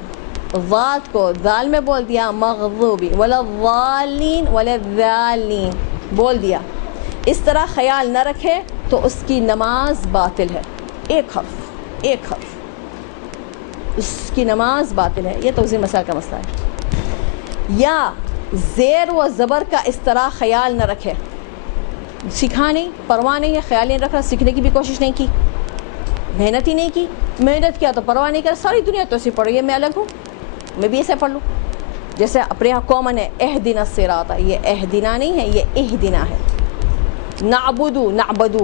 ذات کو ذال میں بول دیا مغضوبی, ولضالین بول دیا, اس طرح خیال نہ رکھے تو اس کی نماز باطل ہے. ایک حرف اس کی نماز باطل ہے. یہ توضیح مسائل کا مسئلہ ہے. یا زیر و زبر کا اس طرح خیال نہ رکھے, سکھا نہیں, پرواہ نہیں ہے, خیال نہیں رکھ رہا, سیکھنے کی بھی کوشش نہیں کی, محنت ہی نہیں کی. محنت کیا تو پرواہ نہیں کر, ساری دنیا تو ایسی پڑھ رہی ہے, میں الگ ہوں, میں بھی ایسے پڑھ لوں. جیسے اپنے یہاں کامن ہے اہدنا الصراط, یہ اہدنا نہیں ہے, یہ اہدنا ہے. نعبدو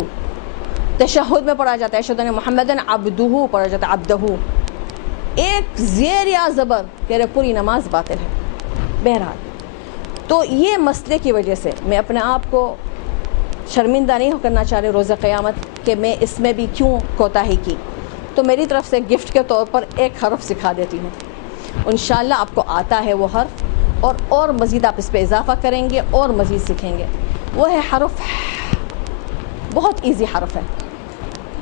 تشہد میں پڑھا جاتا ہے اشہد ان محمدن عبدہ پڑھا جاتا ہے عبدہ. ایک زیر یا زبر کہہ رہے پوری نماز باطل ہے. بہرحال تو یہ مسئلے کی وجہ سے میں اپنے آپ کو شرمندہ نہیں کرنا چاہ رہے روز قیامت کہ میں اس میں بھی کیوں کوتاہی کی. تو میری طرف سے گفٹ کے طور پر ایک حرف سکھا دیتی ہوں. انشاءاللہ آپ کو آتا ہے وہ حرف, اور مزید آپ اس پہ اضافہ کریں گے اور مزید سیکھیں گے. وہ ہے حرف, بہت ایزی حرف ہے.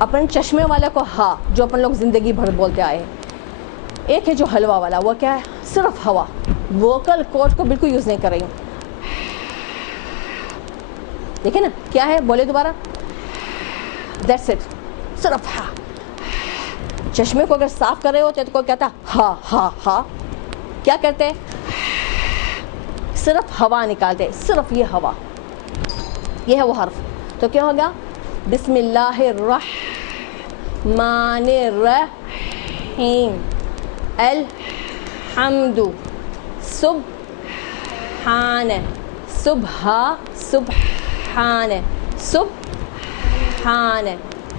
اپن چشمے والے کو ہا, جو اپن لوگ زندگی بھر بولتے آئے ہیں. ایک ہے جو حلوہ والا, وہ کیا ہے؟ صرف ہوا, ووکل کورڈ کو بالکل یوز نہیں کر رہی ہوں. دیکھیں نا کیا ہے, بولے دوبارہ, دیٹس اٹ, صرف ہا. چشمے کو اگر صاف کر رہے ہوتے تو کوئی کہتا ہا ہا ہا, کیا کرتے؟ صرف ہوا نکالتے, صرف یہ ہوا, یہ ہے وہ حرف. تو کیا ہوگا؟ بسم اللہ الرحمن الرحیم, الحمد سبحان سبحان.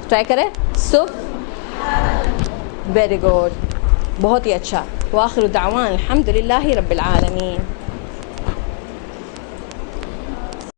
ٹرائی کریں, ویری گڈ, بہت ہی اچھا. وآخر دعوان الحمد للہ رب العالمین.